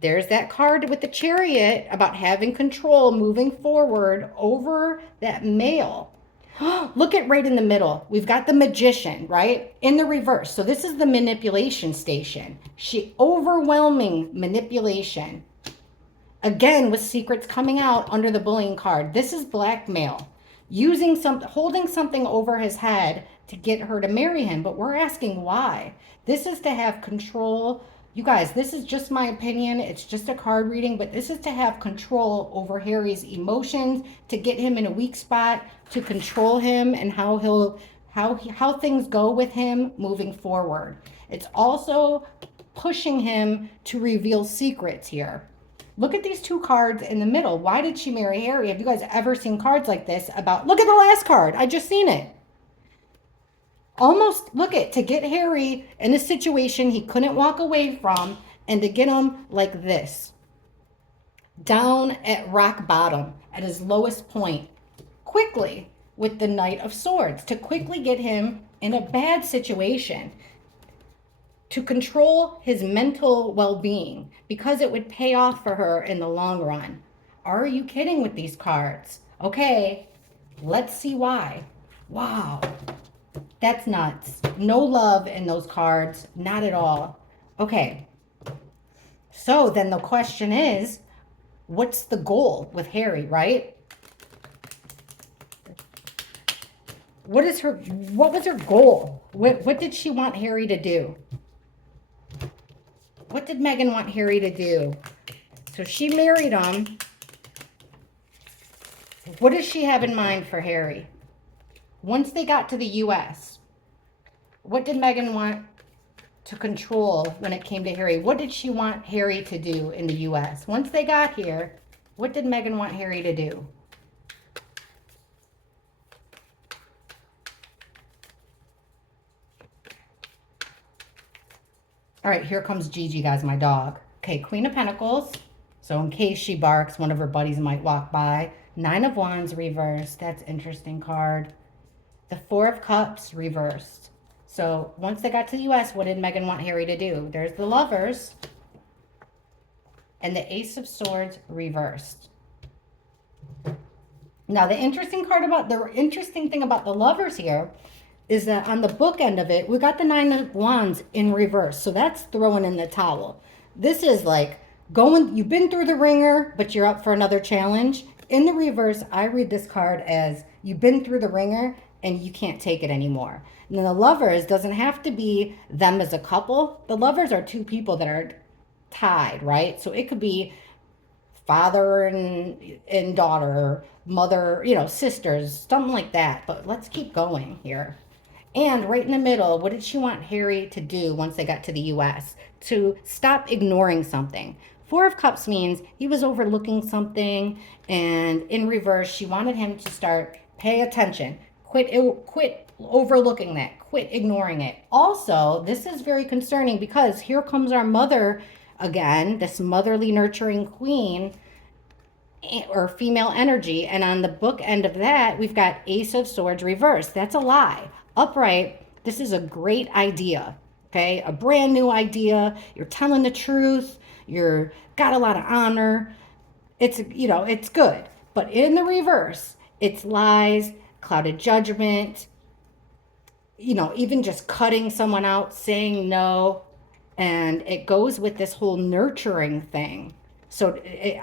There's that card with the Chariot about having control, moving forward over that male. Look at right in the middle. We've got the Magician, right? In the reverse. So this is the manipulation station. Overwhelming manipulation. Again, with secrets coming out under the bullying card. This is blackmail. Holding something over his head to get her to marry him. But we're asking why. This is to have control. You guys, this is just my opinion. It's just a card reading, but this is to have control over Harry's emotions, to get him in a weak spot, to control him and how things go with him moving forward. It's also pushing him to reveal secrets here. Look at these two cards in the middle. Why did she marry Harry? Have you guys ever seen cards like this about, look at the last card. I just seen it. Almost, to get Harry in a situation he couldn't walk away from and to get him like this. Down at rock bottom, at his lowest point, quickly with the Knight of Swords, to quickly get him in a bad situation, to control his mental well-being, because it would pay off for her in the long run. Are you kidding with these cards? Okay, let's see why. Wow. That's nuts. No love in those cards. Not at all. Okay. So then the question is, what's the goal with Harry, right? What was her goal? What did she want Harry to do? What did Meghan want Harry to do? So she married him. What does she have in mind for Harry? Once they got to the U.S., what did Meghan want to control when it came to Harry? What did she want Harry to do in the U.S.? Once they got here, what did Meghan want Harry to do? All right, here comes Gigi, guys, my dog. Okay, Queen of Pentacles. So in case she barks, one of her buddies might walk by. Nine of Wands reversed. That's interesting card. The Four of Cups reversed. So once they got to the U.S., what did Meghan want Harry to do? There's the Lovers. And the Ace of Swords reversed. Now, the interesting thing about the Lovers here is that on the book end of it, we got the Nine of Wands in reverse. So that's throwing in the towel. This is like you've been through the ringer, but you're up for another challenge. In the reverse, I read this card as you've been through the ringer and you can't take it anymore. And then the Lovers doesn't have to be them as a couple. The Lovers are two people that are tied, right? So it could be father and daughter, mother, sisters, something like that. But let's keep going here. And right in the middle, what did she want Harry to do once they got to the U.S.? To stop ignoring something. Four of Cups means he was overlooking something, and in reverse, she wanted him to start pay attention. Quit overlooking that. Quit ignoring it. Also, this is very concerning because here comes our mother again, this motherly nurturing queen or female energy, and on the book end of that, we've got Ace of Swords reversed. That's a lie. Upright, this is a great idea, okay? A brand new idea. You're telling the truth. You're got a lot of honor. It's good. But in the reverse, it's lies, clouded judgment, even just cutting someone out, saying no. And it goes with this whole nurturing thing. So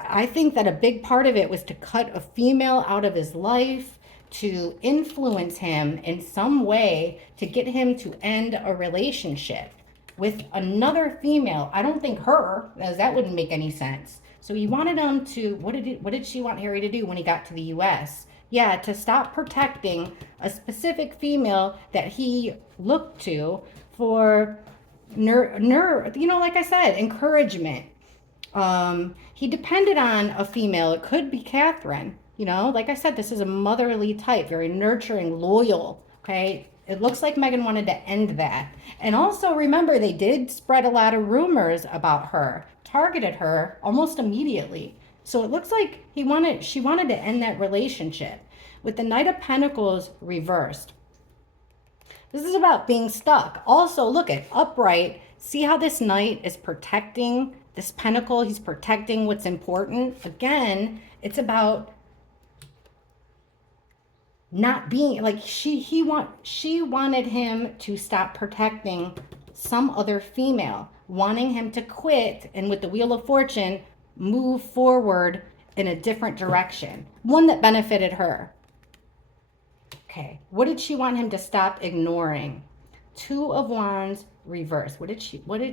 I think that a big part of it was to cut a female out of his life, to influence him in some way, to get him to end a relationship with another female. I don't think her, as that wouldn't make any sense. So he wanted him to, what did she want Harry to do when he got to the U.S.? Yeah, to stop protecting a specific female that he looked to for you know, like I said, encouragement. He depended on a female. It could be Catherine. You know, like I said, this is a motherly type, very nurturing, loyal. Okay. It looks like Meghan wanted to end that. And also remember, they did spread a lot of rumors about her, targeted her almost immediately. So it looks like she wanted to end that relationship. With the Knight of Pentacles reversed, this is about being stuck. Also, look at upright. See how this knight is protecting this pentacle? He's protecting what's important. Again, it's about not being like she wanted him to stop protecting some other female, wanting him to quit, and with the Wheel of Fortune, move forward in a different direction, one that benefited her. Okay, what did she want him to stop ignoring? Two of Wands reverse. What did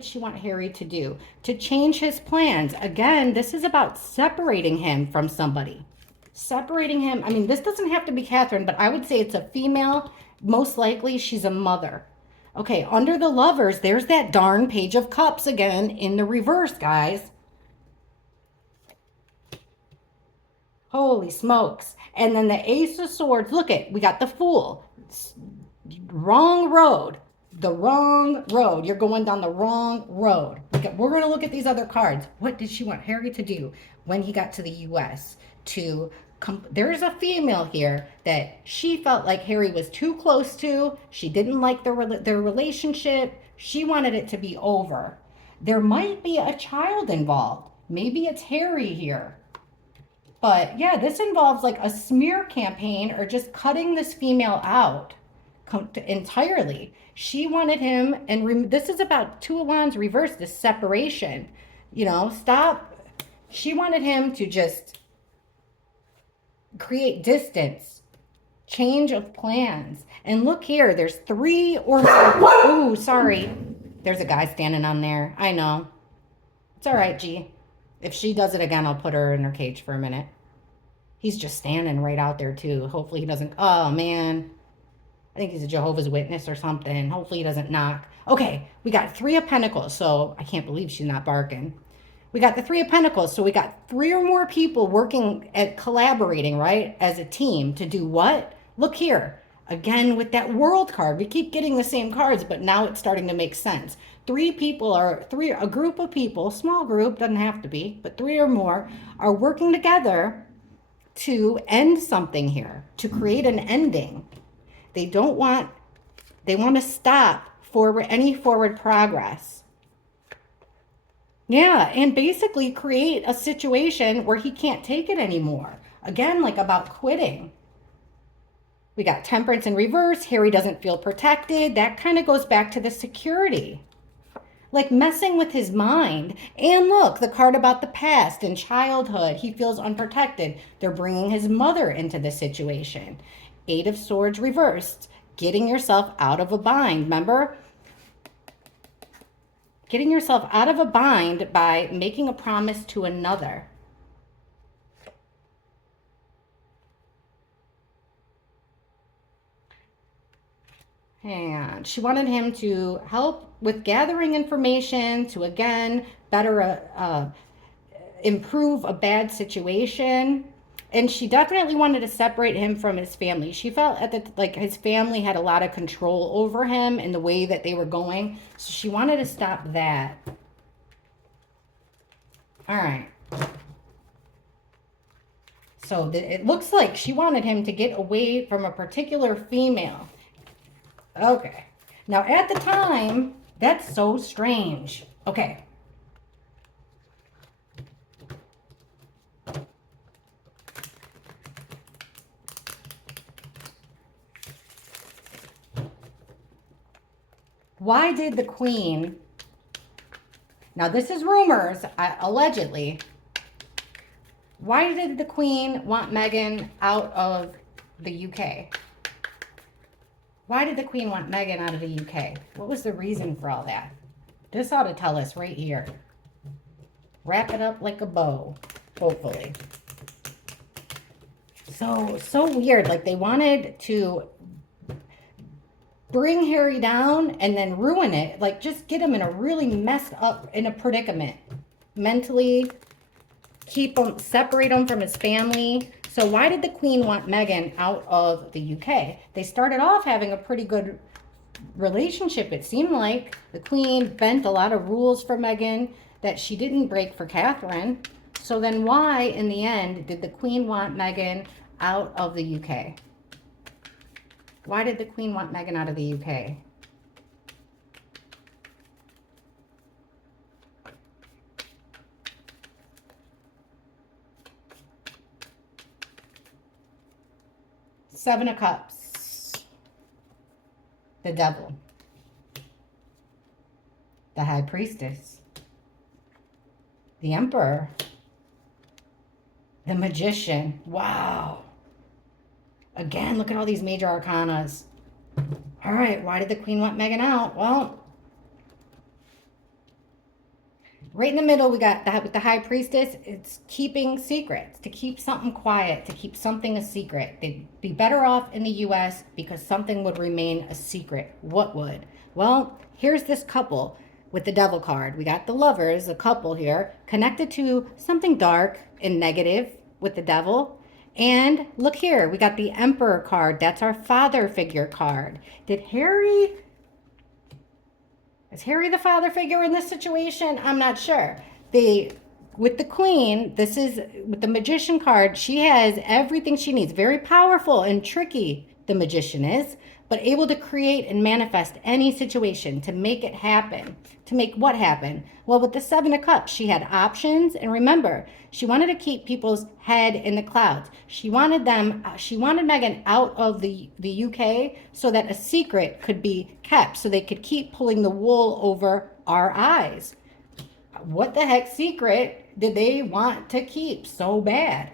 she want Harry to do? To change his plans. Again, this is about separating him from somebody. Separating him. I mean, this doesn't have to be Catherine, but I would say it's a female. Most likely she's a mother. Okay, under the Lovers, there's that darn Page of Cups again in the reverse, guys. Holy smokes. And then the Ace of Swords. Look at, we got the Fool. Wrong road. The wrong road. You're going down the wrong road. We're going to look at these other cards. What did she want Harry to do when he got to the U.S.? There's a female here that she felt like Harry was too close to. She didn't like their relationship. She wanted it to be over. There might be a child involved. Maybe it's Harry here. But yeah, this involves like a smear campaign or just cutting this female out entirely. She wanted him, and this is about Two of Wands reverse, this separation. You know, stop. She wanted him to just create distance, change of plans. And look here, there's 3 or more. Ooh, sorry. There's a guy standing on there. I know. It's all right, G. If she does it again, I'll put her in her cage for a minute. He's just standing right out there, too. Hopefully he doesn't... Oh, man. I think he's a Jehovah's Witness or something. Hopefully he doesn't knock. Okay, we got 3 of Pentacles, so I can't believe she's not barking. We got the 3 of Pentacles, so we got 3 or more people working at collaborating, right, as a team to do what? Look here. Again, with that World card, we keep getting the same cards, but now it's starting to make sense. A group of people, small group, doesn't have to be, but 3 or more are working together to end something here, to create an ending. They want to stop any forward progress. Yeah, and basically create a situation where he can't take it anymore. Again, like about quitting. We got Temperance in reverse. Harry doesn't feel protected. That kind of goes back to the security. Like messing with his mind. And look, the card about the past and childhood. He feels unprotected. They're bringing his mother into the situation. 8 of Swords reversed. Getting yourself out of a bind. Remember? Getting yourself out of a bind by making a promise to another. And she wanted him to help with gathering information to, again, better improve a bad situation. And she definitely wanted to separate him from his family. She felt like his family had a lot of control over him and the way that they were going. So she wanted to stop that. All right. So it looks like she wanted him to get away from a particular female. Okay. Now, at the time, that's so strange. Okay. Why did the Queen... Now, this is rumors, allegedly. Why did the Queen want Meghan out of the UK? Why did the Queen want Meghan out of the UK? What was the reason for all that? This ought to tell us right here. Wrap it up like a bow, hopefully. So weird. Like they wanted to bring Harry down and then ruin it. Like just get him in a really messed up in a predicament. Mentally, keep him, separate him from his family. So why did the Queen want Meghan out of the UK? They started off having a pretty good relationship, it seemed like. The Queen bent a lot of rules for Meghan that she didn't break for Catherine. So then why, in the end, did the Queen want Meghan out of the UK? Why did the Queen want Meghan out of the UK? Seven of Cups. The Devil. The High Priestess. The Emperor. The Magician. Wow. Again, look at all these major arcanas. All right, why did the Queen want Meghan out? Well, right in the middle, we got that with the High Priestess. It's keeping secrets, to keep something quiet, to keep something a secret. They'd be better off in the U.S. because something would remain a secret. What would? Well, here's this couple with the Devil card. We got the lovers, a couple here, connected to something dark and negative with the Devil. And look here, we got the Emperor card. That's our father figure card. Is Harry the father figure in this situation? I'm not sure. With the Queen, this is with the Magician card, she has everything she needs. Very powerful and tricky, the Magician is, but able to create and manifest any situation to make it happen. To make what happen? Well, with the Seven of Cups, she had options. And remember, she wanted to keep people's head in the clouds. She wanted Meghan out of the UK so that a secret could be kept, so they could keep pulling the wool over our eyes. What the heck secret did they want to keep so bad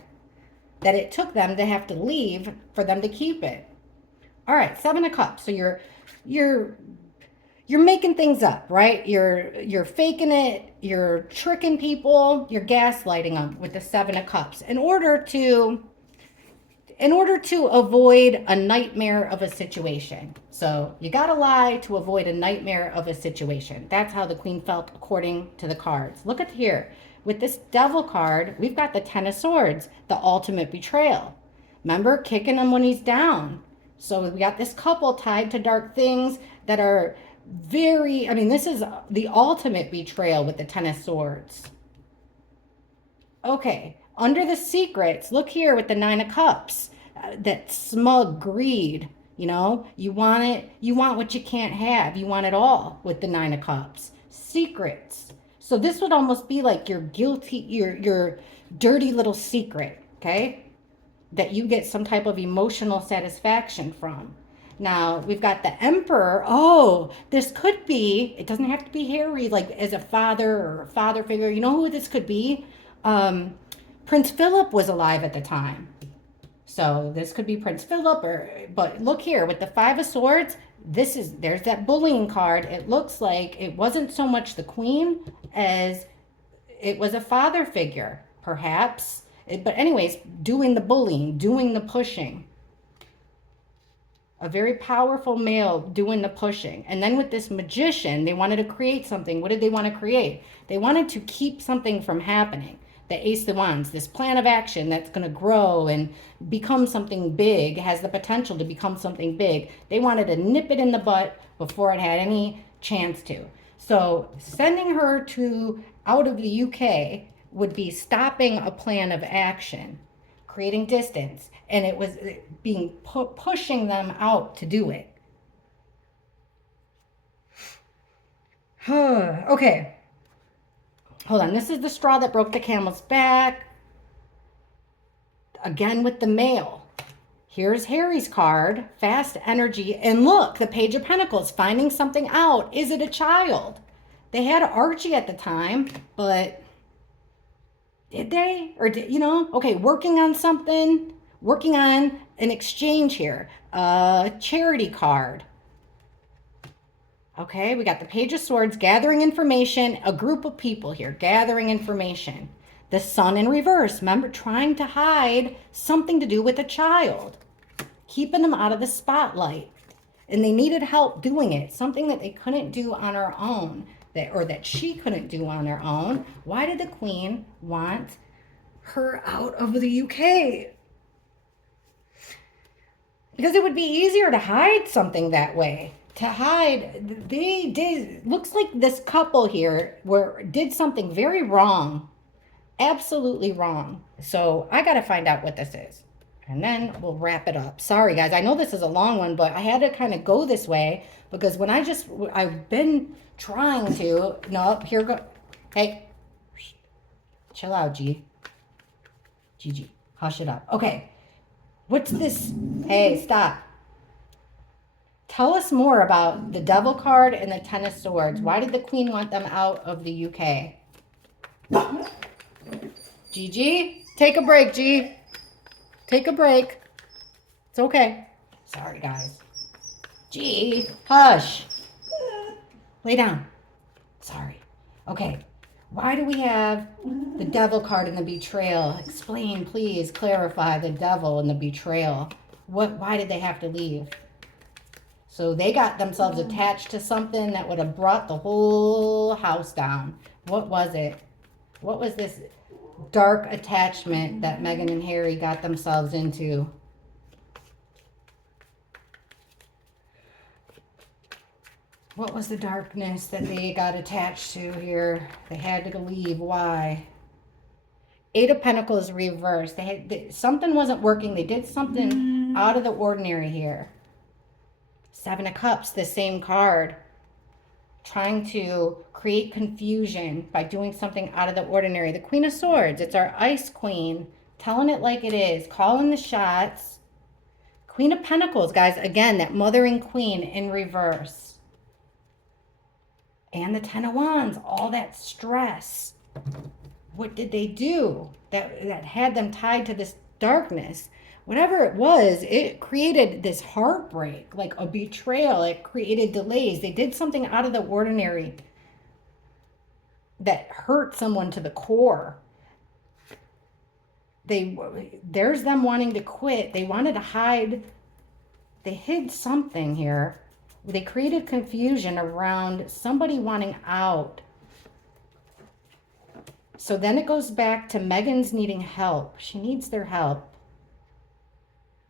that it took them to have to leave for them to keep it? All right, Seven of Cups. So you're making things up, right? You're faking it, you're tricking people, you're gaslighting them with the Seven of Cups in order to avoid a nightmare of a situation. So you gotta lie to avoid a nightmare of a situation. That's how the Queen felt according to the cards. Look at here. With this Devil card, we've got the Ten of Swords, the ultimate betrayal. Remember, kicking him when he's down. So we got this couple tied to dark things that are this is the ultimate betrayal with the Ten of Swords. Okay, under the secrets, look here with the Nine of Cups. That smug greed, you want it, you want what you can't have. You want it all with the Nine of Cups. Secrets. So this would almost be like your dirty little secret, okay? That you get some type of emotional satisfaction from. Now, we've got the Emperor. Oh, this could be, it doesn't have to be Harry, like as a father or a father figure. You know who this could be? Prince Philip was alive at the time. So this could be Prince Philip, but look here, with the Five of Swords, there's that bullying card. It looks like it wasn't so much the Queen as it was a father figure, perhaps. But anyways, doing the bullying, doing the pushing. A very powerful male doing the pushing. And then with this Magician, they wanted to create something. What did they want to create? They wanted to keep something from happening. The Ace of Wands, this plan of action that's going to grow and become something big, has the potential to become something big. They wanted to nip it in the butt before it had any chance to. So sending her out of the UK would be stopping a plan of action, creating distance, and it was being pushing them out to do it. Okay. Hold on. This is the straw that broke the camel's back. Again with the male. Here's Harry's card, fast energy. And look, the Page of Pentacles, finding something out. Is it a child? They had Archie at the time, but did they? Or okay, working on something, working on an exchange here. Charity card. Okay, we got the Page of Swords, gathering information, a group of people here, gathering information. The Sun in reverse. Remember, trying to hide something to do with a child. Keeping them out of the spotlight. And they needed help doing it. Something that they couldn't do on her own. Or that she couldn't do on her own. Why did the Queen want her out of the UK? Because it would be easier to hide something that way. To hide, they did, looks like this couple here did something very wrong. Absolutely wrong. So I got to find out what this is. And then we'll wrap it up. Sorry, guys. I know this is a long one, but I had to kind of go this way because when I've been trying to, no, here go. Hey, chill out, Gigi, hush it up. Okay. What's this? Hey, stop. Tell us more about the Devil card and the Ten of Swords. Why did the Queen want them out of the UK? Gigi, take a break, G. Take a break. It's okay. Sorry, guys. G, hush. Lay down. Sorry. Okay. Why do we have the Devil card and the betrayal? Explain, please. Clarify the Devil and the betrayal. Why did they have to leave? So they got themselves attached to something that would have brought the whole house down. What was it? What was this dark attachment that Meghan and Harry got themselves into? What was the darkness that they got attached to here? They had to leave. Why? Eight of Pentacles reversed. Something wasn't working. They did something out of the ordinary here. Seven of Cups, the same card. Trying to create confusion by doing something out of the ordinary. The Queen of Swords, it's our Ice Queen. Telling it like it is. Calling the shots. Queen of Pentacles, guys. Again, that mothering queen in reverse. And the Ten of Wands, all that stress. What did they do that had them tied to this darkness? Whatever it was, it created this heartbreak, like a betrayal. It created delays. They did something out of the ordinary that hurt someone to the core. There's them wanting to quit. They wanted to hide. They hid something here. They created confusion around somebody wanting out. So then it goes back to Meghan's needing help. She needs their help.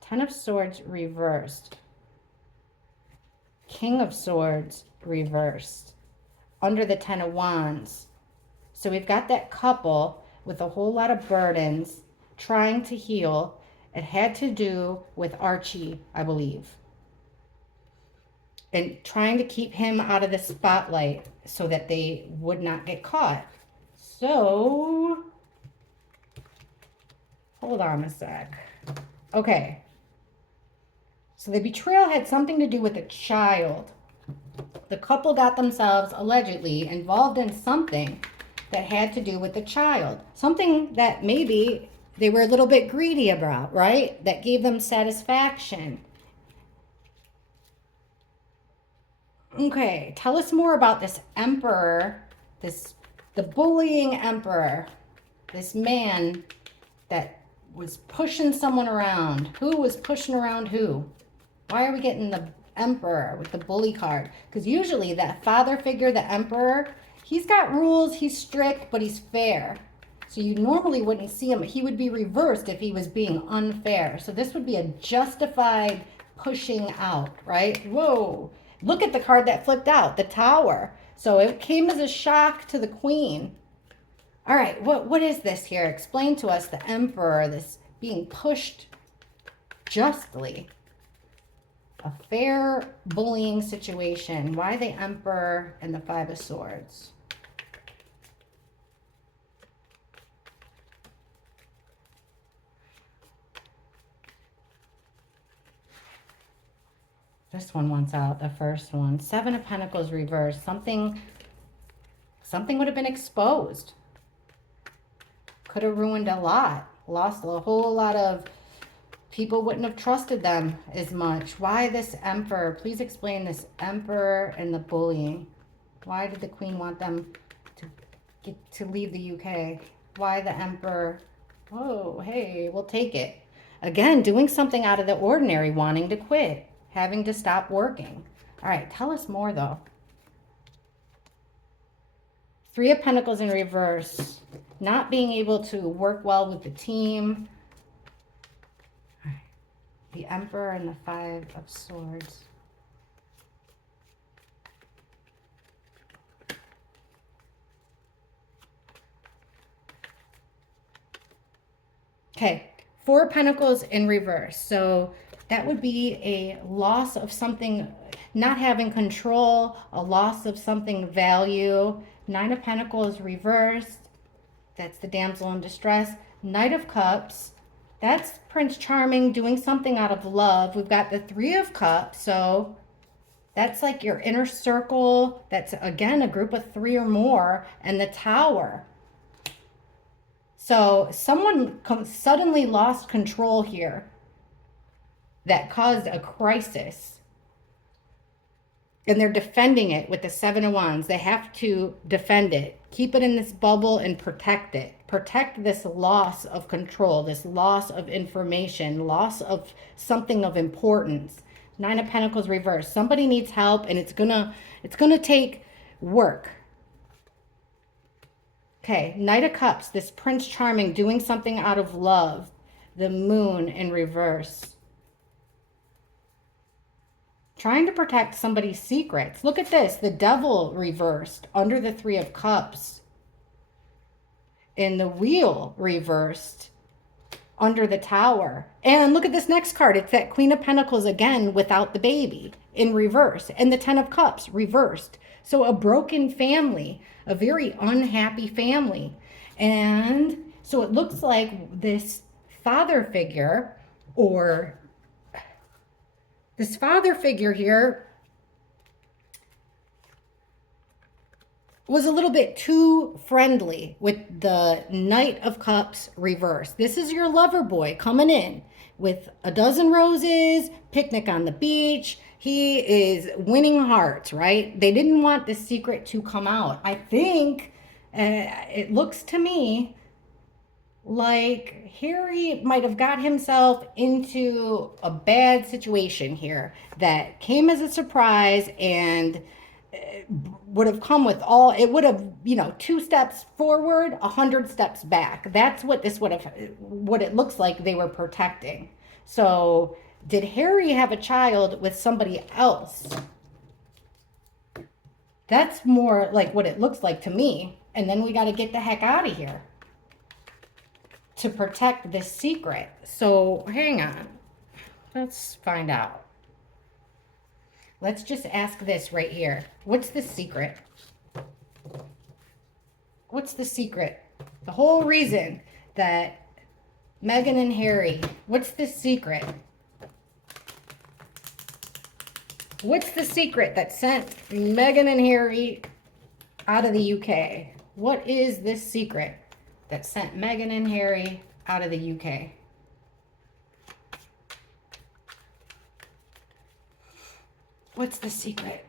Ten of Swords reversed. King of Swords reversed. Under the Ten of Wands. So we've got that couple with a whole lot of burdens trying to heal. It had to do with Archie, I believe. And trying to keep him out of the spotlight so that they would not get caught. So, hold on a sec. Okay. So the betrayal had something to do with a child. The couple got themselves allegedly involved in something that had to do with the child. Something that maybe they were a little bit greedy about, right? That gave them satisfaction. Okay, tell us more about this emperor, the bullying emperor, this man that was pushing someone around. Who was pushing around who? Why are we getting the emperor with the bully card? Because usually that father figure, the emperor, he's got rules, he's strict, but he's fair. So you normally wouldn't see him. He would be reversed if he was being unfair. So this would be a justified pushing out, right? Whoa. Look at the card that flipped out, the Tower. So it came as a shock to the Queen. All right, what is this here? Explain to us the Emperor, this being pushed justly. A fair bullying situation. Why the Emperor and the Five of Swords? This one wants out, the first one. Seven of Pentacles reversed. Something would have been exposed. Could have ruined a lot. Lost a whole lot of people, wouldn't have trusted them as much. Why this Emperor? Please explain this Emperor and the bullying. Why did the Queen want them to leave the UK? Why the Emperor? Oh, hey, we'll take it. Again, doing something out of the ordinary, wanting to quit, having to stop working. All right, tell us more though. Three of Pentacles in reverse. Not being able to work well with the team. All right. The Emperor and the Five of Swords. Okay, Four of Pentacles in reverse. So that would be a loss of something, not having control, a loss of something value. Nine of Pentacles reversed. That's the damsel in distress. Knight of Cups. That's Prince Charming doing something out of love. We've got the Three of Cups. So that's like your inner circle. That's, again, a group of three or more. And the Tower. So someone suddenly lost control here that caused a crisis. And they're defending it with the Seven of Wands. They have to defend it. Keep it in this bubble and protect it. Protect this loss of control, this loss of information, loss of something of importance. Nine of Pentacles reversed. Somebody needs help, and it's gonna take work. Okay, Knight of Cups, this Prince Charming doing something out of love. The Moon in reverse. Trying to protect somebody's secrets. Look at this, the Devil reversed under the Three of Cups. And the Wheel reversed under the Tower. And look at this next card. It's that Queen of Pentacles again without the baby in reverse. And the Ten of Cups reversed. So a broken family, a very unhappy family. And so it looks like this father figure, or this father figure here, was a little bit too friendly with the Knight of Cups reverse. This is your lover boy coming in with a dozen roses, picnic on the beach. He is winning hearts, right? They didn't want this secret to come out. I think it looks to me like Harry might have got himself into a bad situation here that came as a surprise and would have come with all, it would have, 2 steps forward, 100 steps back. That's what this would have, what it looks like they were protecting. So did Harry have a child with somebody else? That's more like what it looks like to me. And then we got to get the heck out of here to protect this secret. So hang on, let's find out. Let's just ask this right here. What's the secret? What's the secret? The whole reason that Meghan and Harry, what's the secret? What's the secret that sent Meghan and Harry out of the UK? What is this secret that sent Meghan and Harry out of the UK? What's the secret?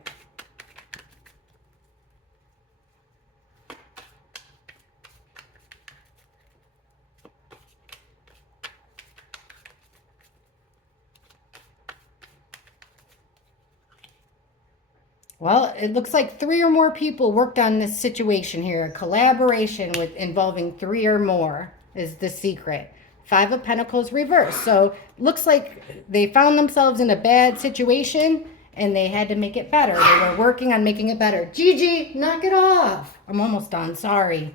Well, it looks like 3 or more people worked on this situation here. A collaboration with involving 3 or more is the secret. 5 of Pentacles reversed. So looks like they found themselves in a bad situation and they had to make it better. They were working on making it better. Gigi, knock it off. I'm almost done. Sorry.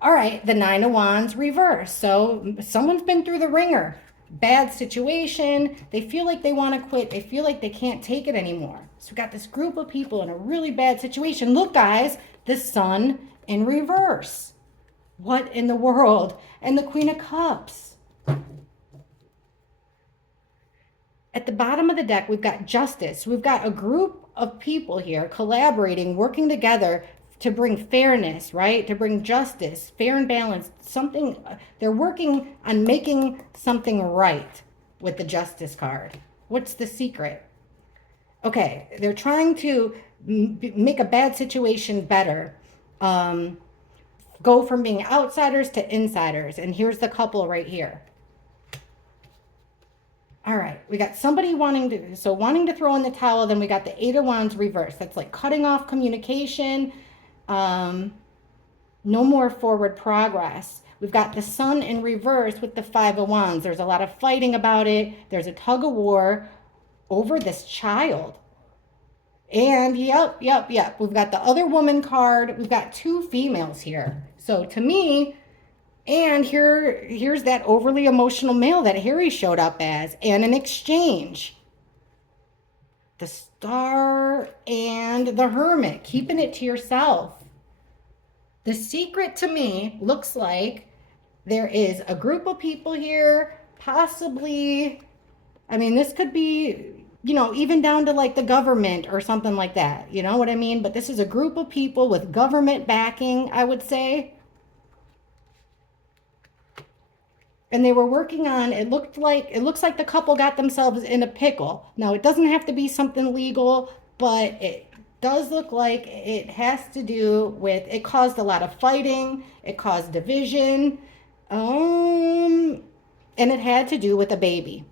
All right, the 9 of Wands reversed. So someone's been through the ringer. Bad situation. They feel like they want to quit. They feel like they can't take it anymore. So we got this group of people in a really bad situation. Look, guys, the Sun in reverse. What in the world? And the Queen of Cups. At the bottom of the deck, we've got Justice. We've got a group of people here collaborating, working together to bring fairness, right? To bring justice, fair and balanced. Something, they're working on making something right with the Justice card. What's the secret? Okay, they're trying to make a bad situation better. go from being outsiders to insiders. And here's the couple right here. All right, we got somebody wanting to throw in the towel. Then we got the Eight of Wands reversed. That's like cutting off communication. No more forward progress. We've got the Sun in reverse with the Five of Wands. There's a lot of fighting about it. There's a tug of war over this child. And yep. We've got the other woman card. We've got two females here. So to me, and here's that overly emotional male that Harry showed up as, and an exchange. The Star and the Hermit, keeping it to yourself. The Secret to me looks like there is a group of people here, possibly, I mean, this could be, you know, even down to like the government or something like that. You know what I mean? But this is a group of people with government backing, I would say. And they were working on, it looks like the couple got themselves in a pickle. Now, it doesn't have to be something legal, but it does look like it has to do with, it caused a lot of fighting, it caused division, and it had to do with a baby.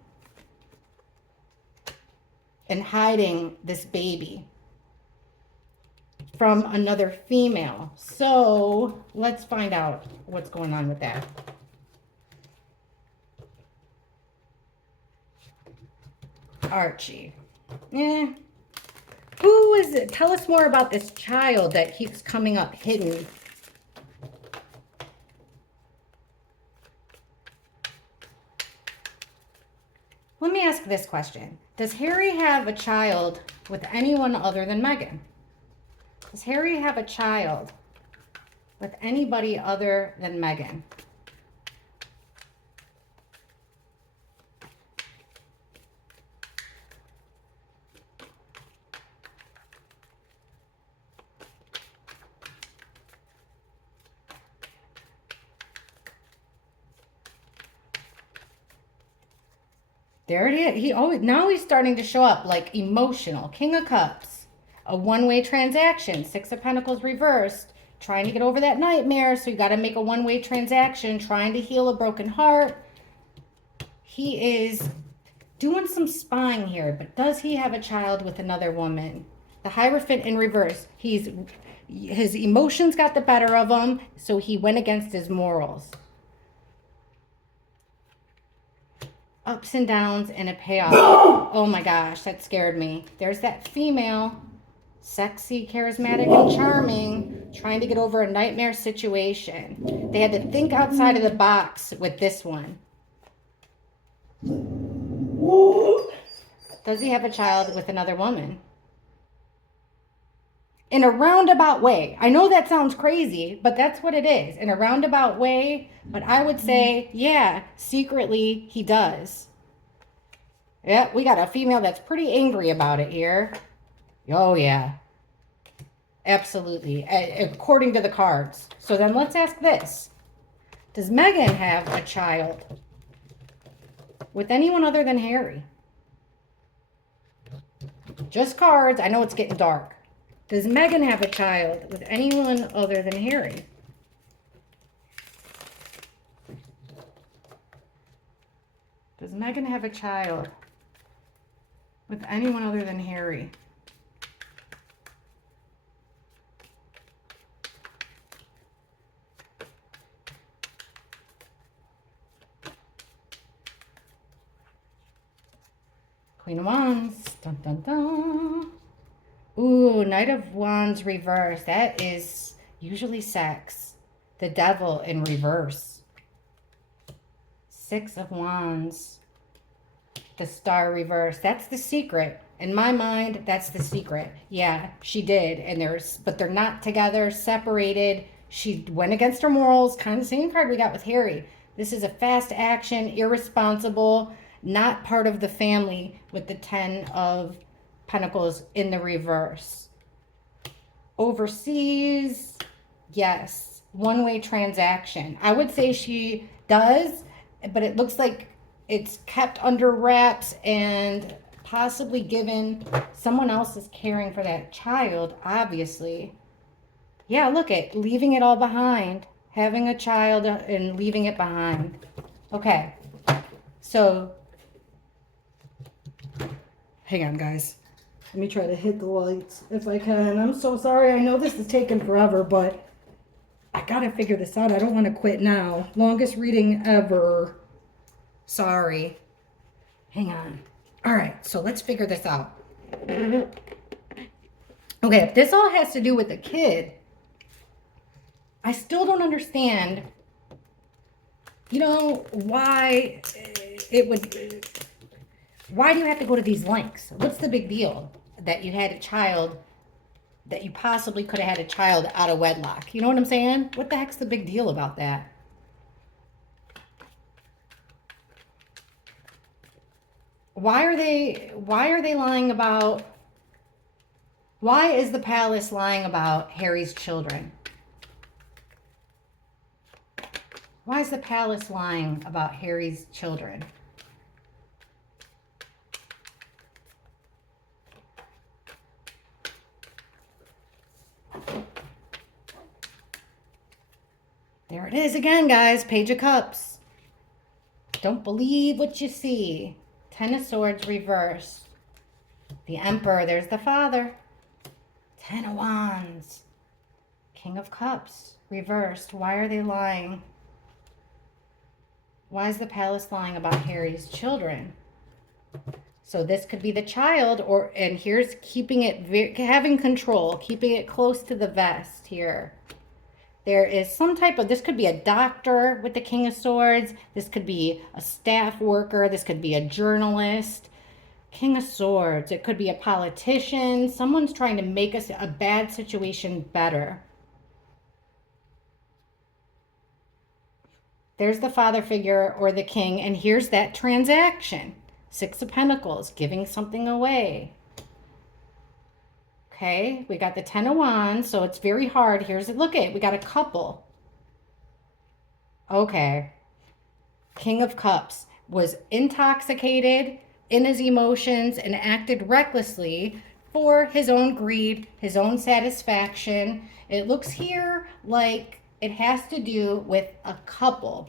And hiding this baby from another female. So, let's find out what's going on with that. Archie. Who is it? Tell us more about this child that keeps coming up hidden. Let me ask this question. Does Harry have a child with anyone other than Meghan? Does Harry have a child with anybody other than Meghan? There it is. Now he's starting to show up like emotional. King of Cups, a one-way transaction. Six of Pentacles reversed, trying to get over that nightmare. So you got to make a one-way transaction, trying to heal a broken heart. He is doing some spying here, but does he have a child with another woman? The Hierophant in reverse. His emotions got the better of him, so he went against his morals. Ups and downs and a payoff. Oh my gosh, that scared me. There's that female, sexy, charismatic, and charming, trying to get over a nightmare situation. They had to think outside of the box with this one. Does he have a child with another woman? In a roundabout way. I know that sounds crazy, but that's what it is. In a roundabout way, but I would say, yeah, secretly he does. Yeah, we got a female that's pretty angry about it here. Oh, yeah. Absolutely. According to the cards. So then let's ask this. Does Meghan have a child with anyone other than Harry? Just cards. I know it's getting dark. Does Meghan have a child with anyone other than Harry? Does Meghan have a child with anyone other than Harry? Queen of Wands. Dun, dun, dun. Ooh, Knight of Wands reverse. That is usually sex. The Devil in reverse. Six of Wands. The Star reverse. That's the secret. In my mind, that's the secret. Yeah, she did. But they're not together, separated. She went against her morals. Kind of the same card we got with Harry. This is a fast action, irresponsible, not part of the family with the Ten of Pentacles in the reverse. Overseas, yes. One-way transaction. I would say she does, but it looks like it's kept under wraps and possibly given someone else is caring for that child, obviously. Yeah, look at leaving it all behind. Having a child and leaving it behind. Okay. So, hang on, guys. Let me try to hit the lights if I can. I'm so sorry. I know this is taking forever, but I gotta figure this out. I don't want to quit now. Longest reading ever. Sorry. Hang on. All right, so let's figure this out. Okay, if this all has to do with the kid, I still don't understand, you know, why it would, why do you have to go to these lengths? What's the big deal that you had a child, that you possibly could have had a child out of wedlock? You know what I'm saying? What the heck's the big deal about that? Why are they lying about, why is the palace lying about Harry's children? Why is the palace lying about Harry's children? There it is again, guys. Page of Cups. Don't believe what you see. Ten of Swords reversed. The Emperor. There's the father. Ten of Wands. King of Cups reversed. Why are they lying? Why is the palace lying about Harry's children? So this could be the child, or, and here's keeping it, having control, keeping it close to the vest here. There is some type of, this could be a doctor with the King of Swords. This could be a staff worker. This could be a journalist. King of Swords. It could be a politician. Someone's trying to make us a bad situation better. There's the father figure or the king, and here's that transaction. Six of Pentacles, giving something away. Okay, we got the Ten of Wands, so it's very hard. Here's it. Look at it. We got a couple. Okay. King of Cups was intoxicated in his emotions and acted recklessly for his own greed, his own satisfaction. It looks here like it has to do with a couple.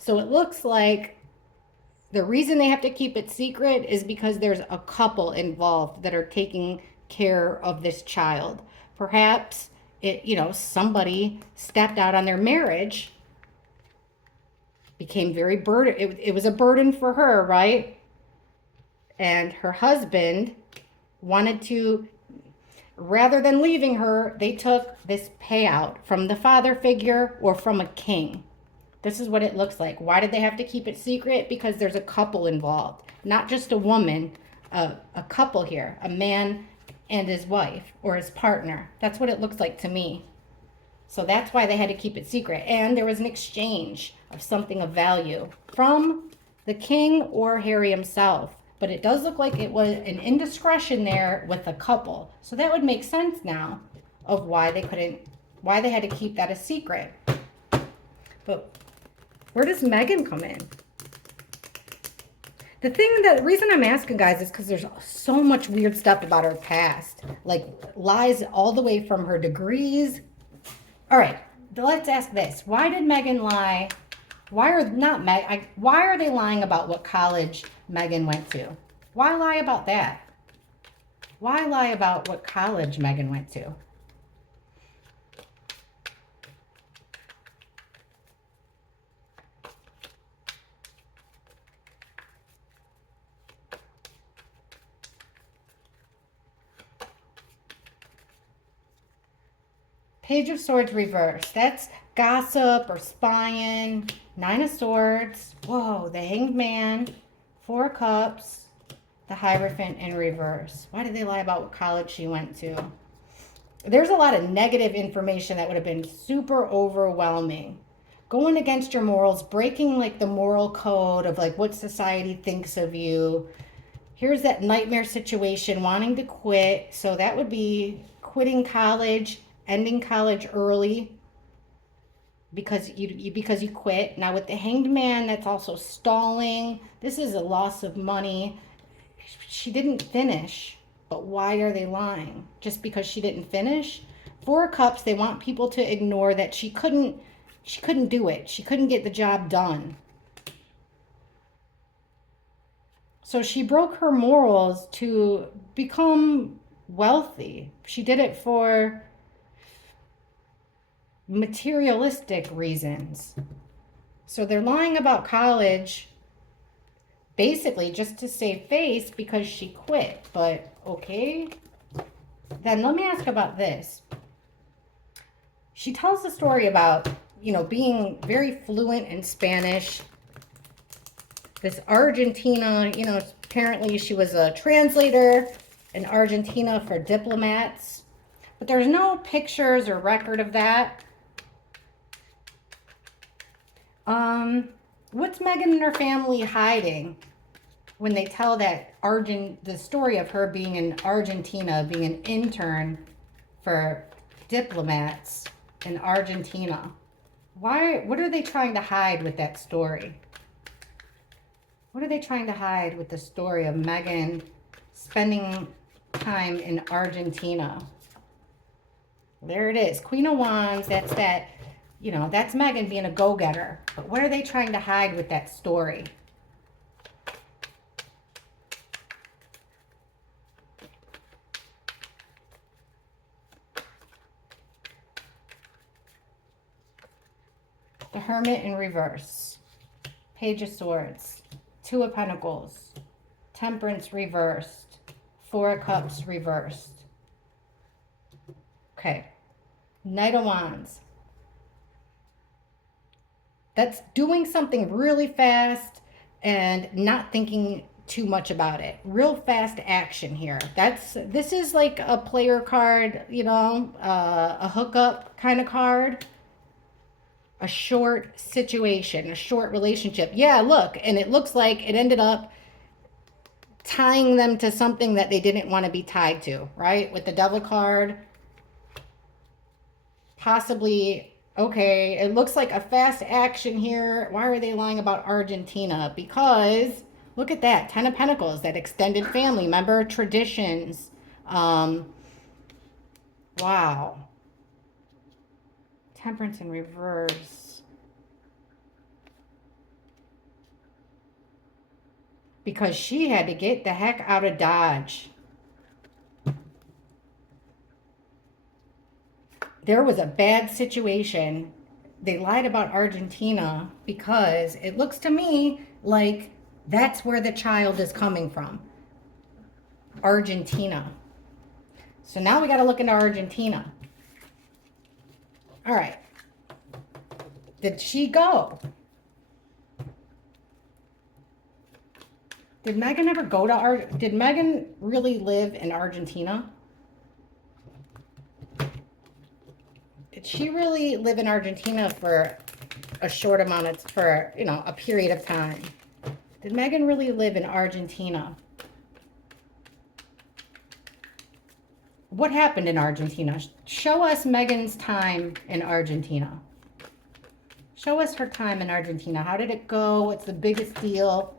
So it looks like the reason they have to keep it secret is because there's a couple involved that are taking care of this child. Perhaps it, you know, somebody stepped out on their marriage, became very burden. It was a burden for her, right? And her husband wanted to, rather than leaving her, they took this payout from the father figure or from a king. This is what it looks like. Why did they have to keep it secret? Because there's a couple involved, not just a woman, a couple here, a man and his wife or his partner. That's what it looks like to me. So that's why they had to keep it secret. And there was an exchange of something of value from the king or Harry himself. But it does look like it was an indiscretion there with a couple. So that would make sense now of why they had to keep that a secret. But where does Meghan come in? The reason I'm asking, guys, is because there's so much weird stuff about her past. Like lies all the way from her degrees. All right, let's ask this. Why did Meghan lie? Why are they lying about what college Meghan went to? Why lie about that? Why lie about what college Meghan went to? Page of Swords reversed. That's gossip or spying. Nine of Swords. Whoa, the Hanged Man. Four of Cups. The Hierophant in reverse. Why did they lie about what college she went to? There's a lot of negative information that would have been super overwhelming. Going against your morals, breaking like the moral code of like what society thinks of you. Here's that nightmare situation, wanting to quit. So that would be quitting college, ending college early because you quit. Now with the Hanged Man, that's also stalling. This is a loss of money. She didn't finish, but why are they lying? Just because she didn't finish? Four of Cups, they want people to ignore that she couldn't She couldn't do it. She couldn't get the job done. So she broke her morals to become wealthy. She did it for materialistic reasons. So they're lying about college basically just to save face because she quit. But okay. Then let me ask about this. She tells the story about, being very fluent in Spanish. This Argentina, apparently she was a translator in Argentina for diplomats. But there's no pictures or record of that. What's Meghan and her family hiding when they tell that the story of her being in Argentina, being an intern for diplomats in Argentina? What are they trying to hide with that story? What are they trying to hide with the story of Meghan spending time in Argentina? There it is. Queen of Wands, that's Meghan being a go-getter. But what are they trying to hide with that story? The Hermit in reverse. Page of Swords. Two of Pentacles. Temperance reversed. Four of Cups reversed. Okay. Knight of Wands. That's doing something really fast and not thinking too much about it. Real fast action here. This is like a player card, a hookup kind of card. A short situation, a short relationship. Yeah, look, and it looks like it ended up tying them to something that they didn't want to be tied to, right? With the Devil card. Possibly, okay, it looks like a fast action here. Why are they lying about Argentina? Because, look at that, 10 of Pentacles, that extended family member, traditions. Wow. Temperance in reverse. Because she had to get the heck out of Dodge. There was a bad situation. They lied about Argentina because it looks to me like that's where the child is coming from. Argentina. So now we got to look into Argentina. All right. Did she go? Did Meghan ever go to Did Meghan really live in Argentina? Did she really live in Argentina for a short amount of, a period of time? Did Meghan really live in Argentina? What happened in Argentina? Show us Meghan's time in Argentina. Show us her time in Argentina. How did it go? What's the biggest deal?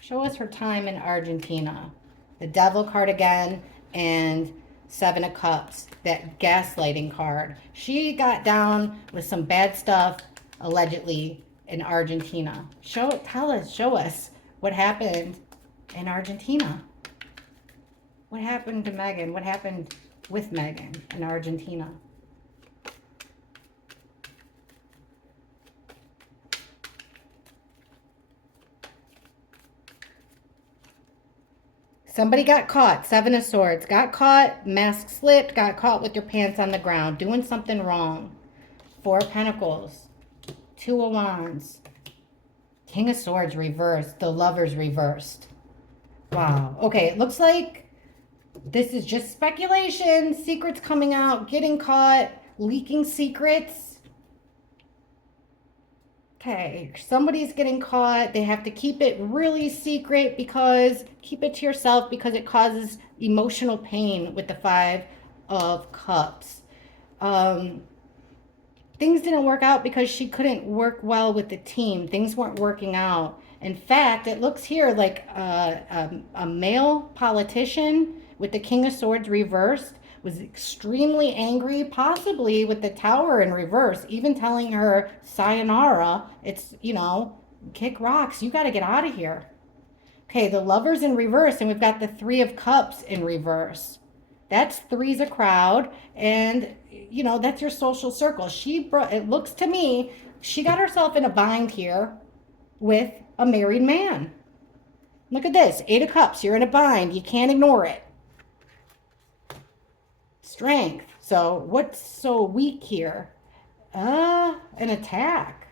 Show us her time in Argentina. The Devil card again and Seven of Cups, that gaslighting card. She got down with some bad stuff, allegedly, in Argentina. Show us what happened in Argentina. What happened to Meghan? What happened with Meghan in Argentina? Somebody got caught. Seven of Swords. Got caught. Mask slipped. Got caught with your pants on the ground. Doing something wrong. Four of Pentacles. Two of Wands. King of Swords reversed. The Lovers reversed. Wow. Okay, it looks like this is just speculation. Secrets coming out. Getting caught. Leaking secrets. Okay, somebody's getting caught. They have to keep it really secret keep it to yourself because it causes emotional pain with the Five of Cups. Things didn't work out because she couldn't work well with the team. Things weren't working out. In fact, it looks here like a male politician with the King of Swords reversed was extremely angry, possibly with the Tower in reverse, even telling her, sayonara, it's, kick rocks, you got to get out of here. Okay, the Lovers in reverse, and we've got the Three of Cups in reverse. That's three's a crowd, and that's your social circle. It looks to me, she got herself in a bind here with a married man. Look at this, Eight of Cups, you're in a bind, you can't ignore it. Strength. So what's so weak here? An attack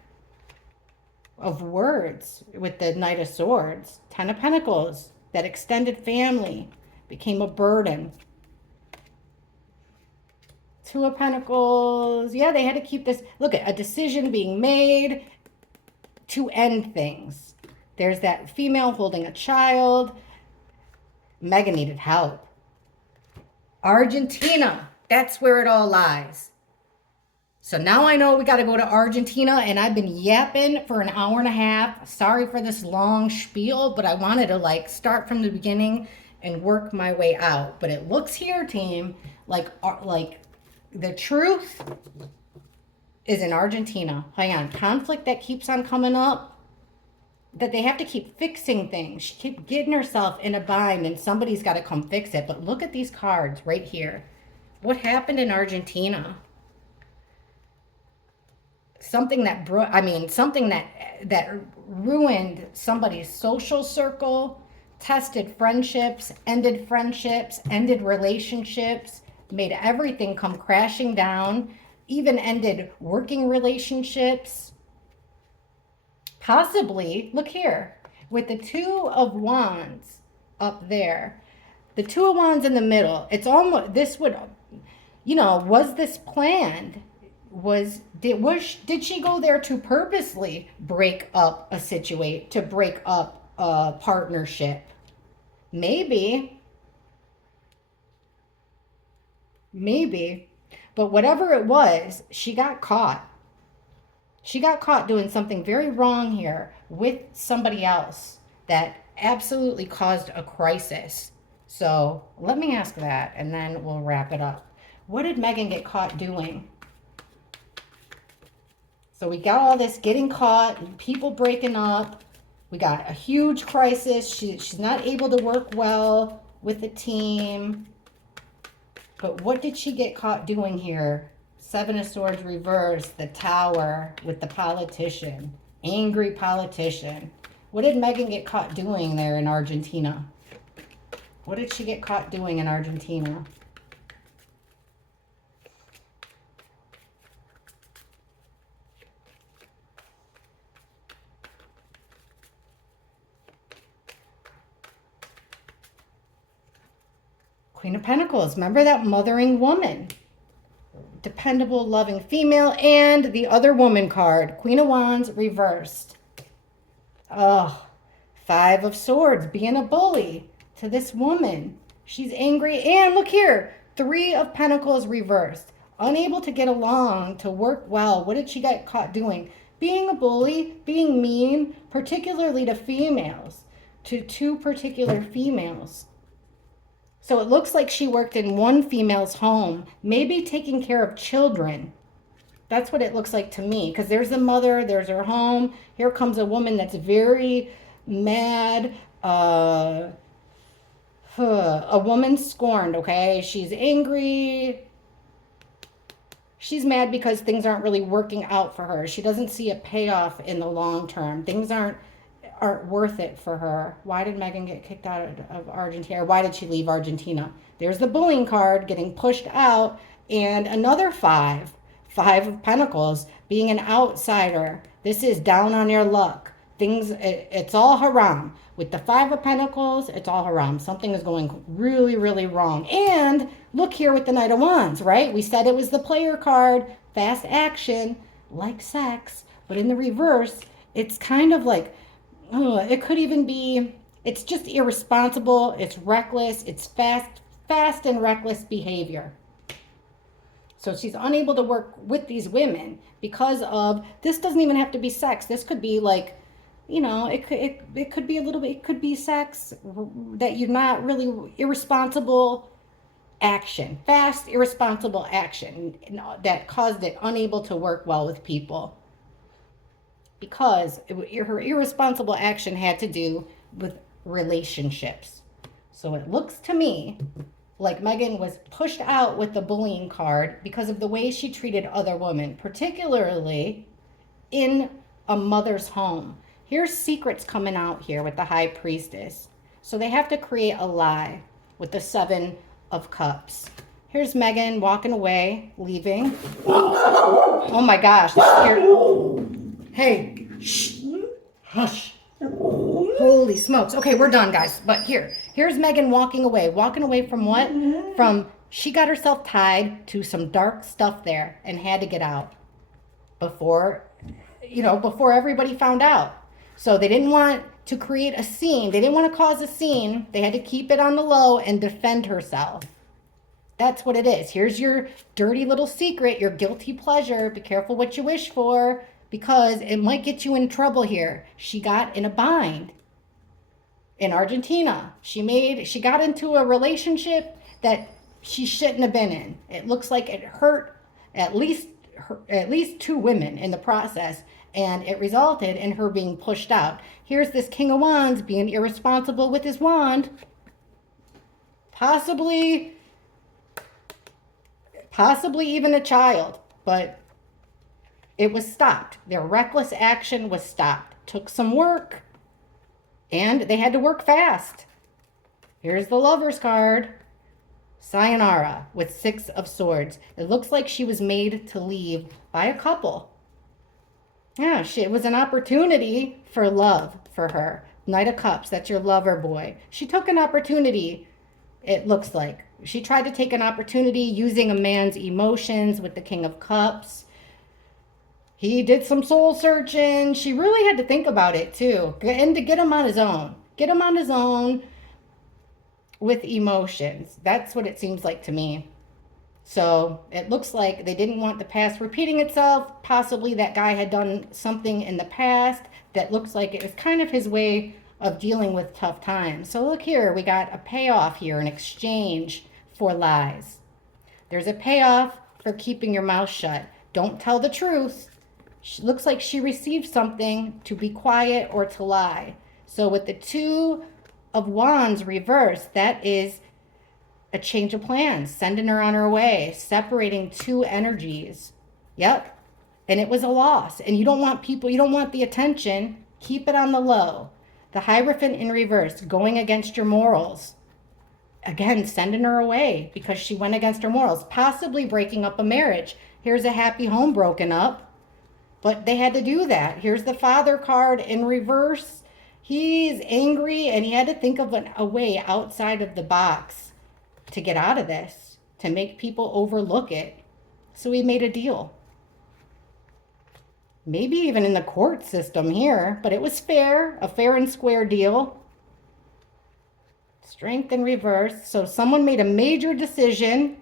of words with the Knight of Swords. Ten of Pentacles, that extended family became a burden. Two of Pentacles, yeah, they had to keep this. Look at a decision being made to end things. There's that female holding a child. Meghan needed help. Argentina, that's where it all lies. So now I know we got to go to Argentina, and I've been yapping for an hour and a half. Sorry for this long spiel, but I wanted to start from the beginning and work my way out. But it looks here, team, like the truth is in Argentina. Hang on, conflict that keeps on coming up, that they have to keep fixing things. She keeps getting herself in a bind, and somebody's got to come fix it. But look at these cards right here. What happened in Argentina? Something that ruined somebody's social circle, tested friendships, ended relationships, made everything come crashing down, even ended working relationships. Possibly, look here, with the Two of Wands up there, the Two of Wands in the middle, it's almost, was this planned? Did she go there to purposely break up a partnership? Maybe. But whatever it was, she got caught. She got caught doing something very wrong here with somebody else that absolutely caused a crisis. So let me ask that, and then we'll wrap it up. What did Meghan get caught doing? So we got all this getting caught and people breaking up. We got a huge crisis. She's not able to work well with the team. But what did she get caught doing here? Seven of Swords reverse, the Tower with the politician, angry politician. What did Meghan get caught doing there in Argentina? What did she get caught doing in Argentina? Queen of Pentacles, remember that mothering woman, dependable, loving female, and the other woman card, Queen of Wands reversed. Oh, Five of Swords, being a bully to this woman. She's angry, and look here, Three of Pentacles reversed. Unable to get along, to work well. What did she get caught doing? Being a bully, being mean, particularly to females, to two particular females. So it looks like she worked in one female's home, maybe taking care of children. That's what it looks like to me, because there's the mother, there's her home. Here comes a woman that's very mad, a woman scorned, okay? She's angry. She's mad because things aren't really working out for her. She doesn't see a payoff in the long term. Things aren't worth it for her. Why did Meghan get kicked out of Argentina? Or why did she leave Argentina? There's the bullying card, getting pushed out, and another Five of Pentacles, being an outsider. This is down on your luck. It's all haram. With the Five of Pentacles, it's all haram. Something is going really, really wrong. And look here with the Knight of Wands, right? We said it was the player card, fast action, like sex, but in the reverse, it's kind of like, it could even be, it's just irresponsible, it's reckless, it's fast and reckless behavior. So she's unable to work with these women because of, this doesn't even have to be sex. This could be like, it could be a little bit, it could be sex that you're not really irresponsible, action, fast, irresponsible action that caused it unable to work well with people. Because her irresponsible action had to do with relationships. So it looks to me like Meghan was pushed out with the bullying card because of the way she treated other women, particularly in a mother's home. Here's secrets coming out here with the High Priestess. So they have to create a lie with the Seven of Cups. Here's Meghan walking away, leaving. Oh my gosh. Hey, shh, hush. Holy smokes. Okay, we're done, guys. But here's Meghan walking away. Walking away from what? From, she got herself tied to some dark stuff there and had to get out before everybody found out. So they didn't want to create a scene. They didn't want to cause a scene. They had to keep it on the low and defend herself. That's what it is. Here's your dirty little secret, your guilty pleasure. Be careful what you wish for, because it might get you in trouble here. She got in a bind in Argentina. She got into a relationship that she shouldn't have been in. It looks like it hurt at least two women in the process, and it resulted in her being pushed out. Here's this King of Wands being irresponsible with his wand. Possibly even a child, but it was stopped. Their reckless action was stopped. Took some work, and they had to work fast. Here's the Lover's card. Sayonara with Six of Swords. It looks like she was made to leave by a couple. Yeah, it was an opportunity for love for her. Knight of Cups, that's your lover boy. She took an opportunity, it looks like. She tried to take an opportunity using a man's emotions with the King of Cups. He did some soul searching. She really had to think about it too. And to get him on his own. Get him on his own with emotions. That's what it seems like to me. So it looks like they didn't want the past repeating itself. Possibly that guy had done something in the past that looks like it was kind of his way of dealing with tough times. So look here, we got a payoff here, an exchange for lies. There's a payoff for keeping your mouth shut. Don't tell the truth. She looks like she received something to be quiet or to lie. So with the Two of Wands reversed, that is a change of plans, sending her on her way, separating two energies. Yep. And it was a loss. And you don't want the attention. Keep it on the low. The Hierophant in reverse, going against your morals. Again, sending her away because she went against her morals, possibly breaking up a marriage. Here's a happy home broken up. But they had to do that. Here's the Father card in reverse. He's angry and he had to think of a way outside of the box to get out of this, to make people overlook it. So he made a deal. Maybe even in the court system here, but it was fair, a fair and square deal. Strength in reverse. So someone made a major decision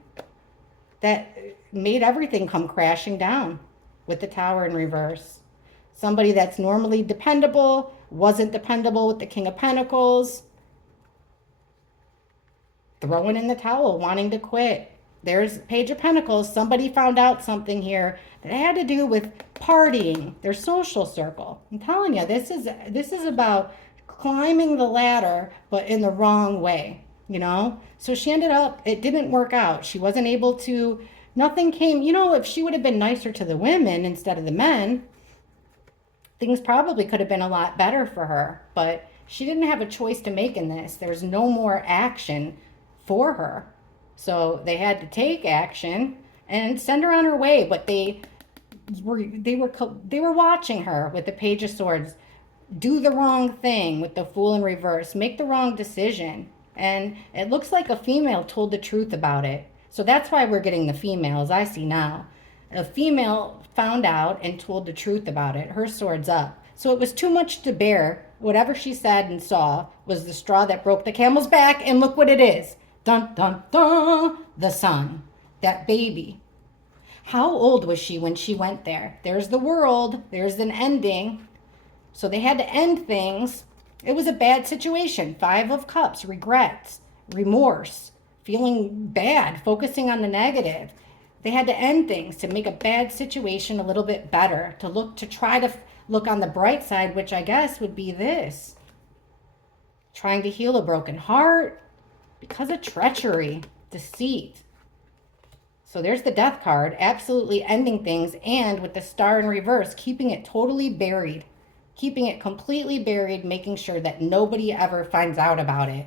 that made everything come crashing down. With the Tower in reverse. Somebody that's normally dependable, wasn't dependable with the King of Pentacles. Throwing in the towel, wanting to quit. There's Page of Pentacles. Somebody found out something here that had to do with partying, their social circle. I'm telling you, this is about climbing the ladder, but in the wrong way, So she ended up, it didn't work out. She wasn't able to, nothing came, if she would have been nicer to the women instead of the men, things probably could have been a lot better for her. But she didn't have a choice to make in this. There's no more action for her. So they had to take action and send her on her way. But they were watching her with the Page of Swords do the wrong thing with the Fool in reverse, make the wrong decision. And it looks like a female told the truth about it. So that's why we're getting the females, I see now. A female found out and told the truth about it. Her sword's up. So it was too much to bear. Whatever she said and saw was the straw that broke the camel's back. And look what it is. Dun, dun, dun. The Sun. That baby. How old was she when she went there? There's the world. There's an ending. So they had to end things. It was a bad situation. 5 of Cups. Regrets. Remorse. feeling bad, focusing on the negative. They had to end things to make a bad situation a little bit better, to try to look on the bright side, which I guess would be this. Trying to heal a broken heart because of treachery, deceit. So there's the death card, absolutely ending things, and with the star in reverse, keeping it totally buried, keeping it completely buried, making sure that nobody ever finds out about it.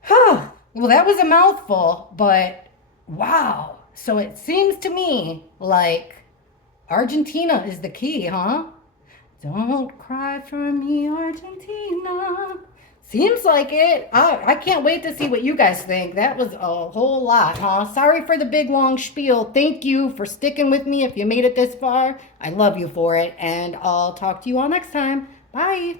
Huh. Well, that was a mouthful, but wow. So it seems to me like Argentina is the key, huh? Don't cry for me, Argentina. Seems like it. I can't wait to see what you guys think. That was a whole lot, huh? Sorry for the big long spiel. Thank you for sticking with me if you made it this far. I love you for it, and I'll talk to you all next time. Bye.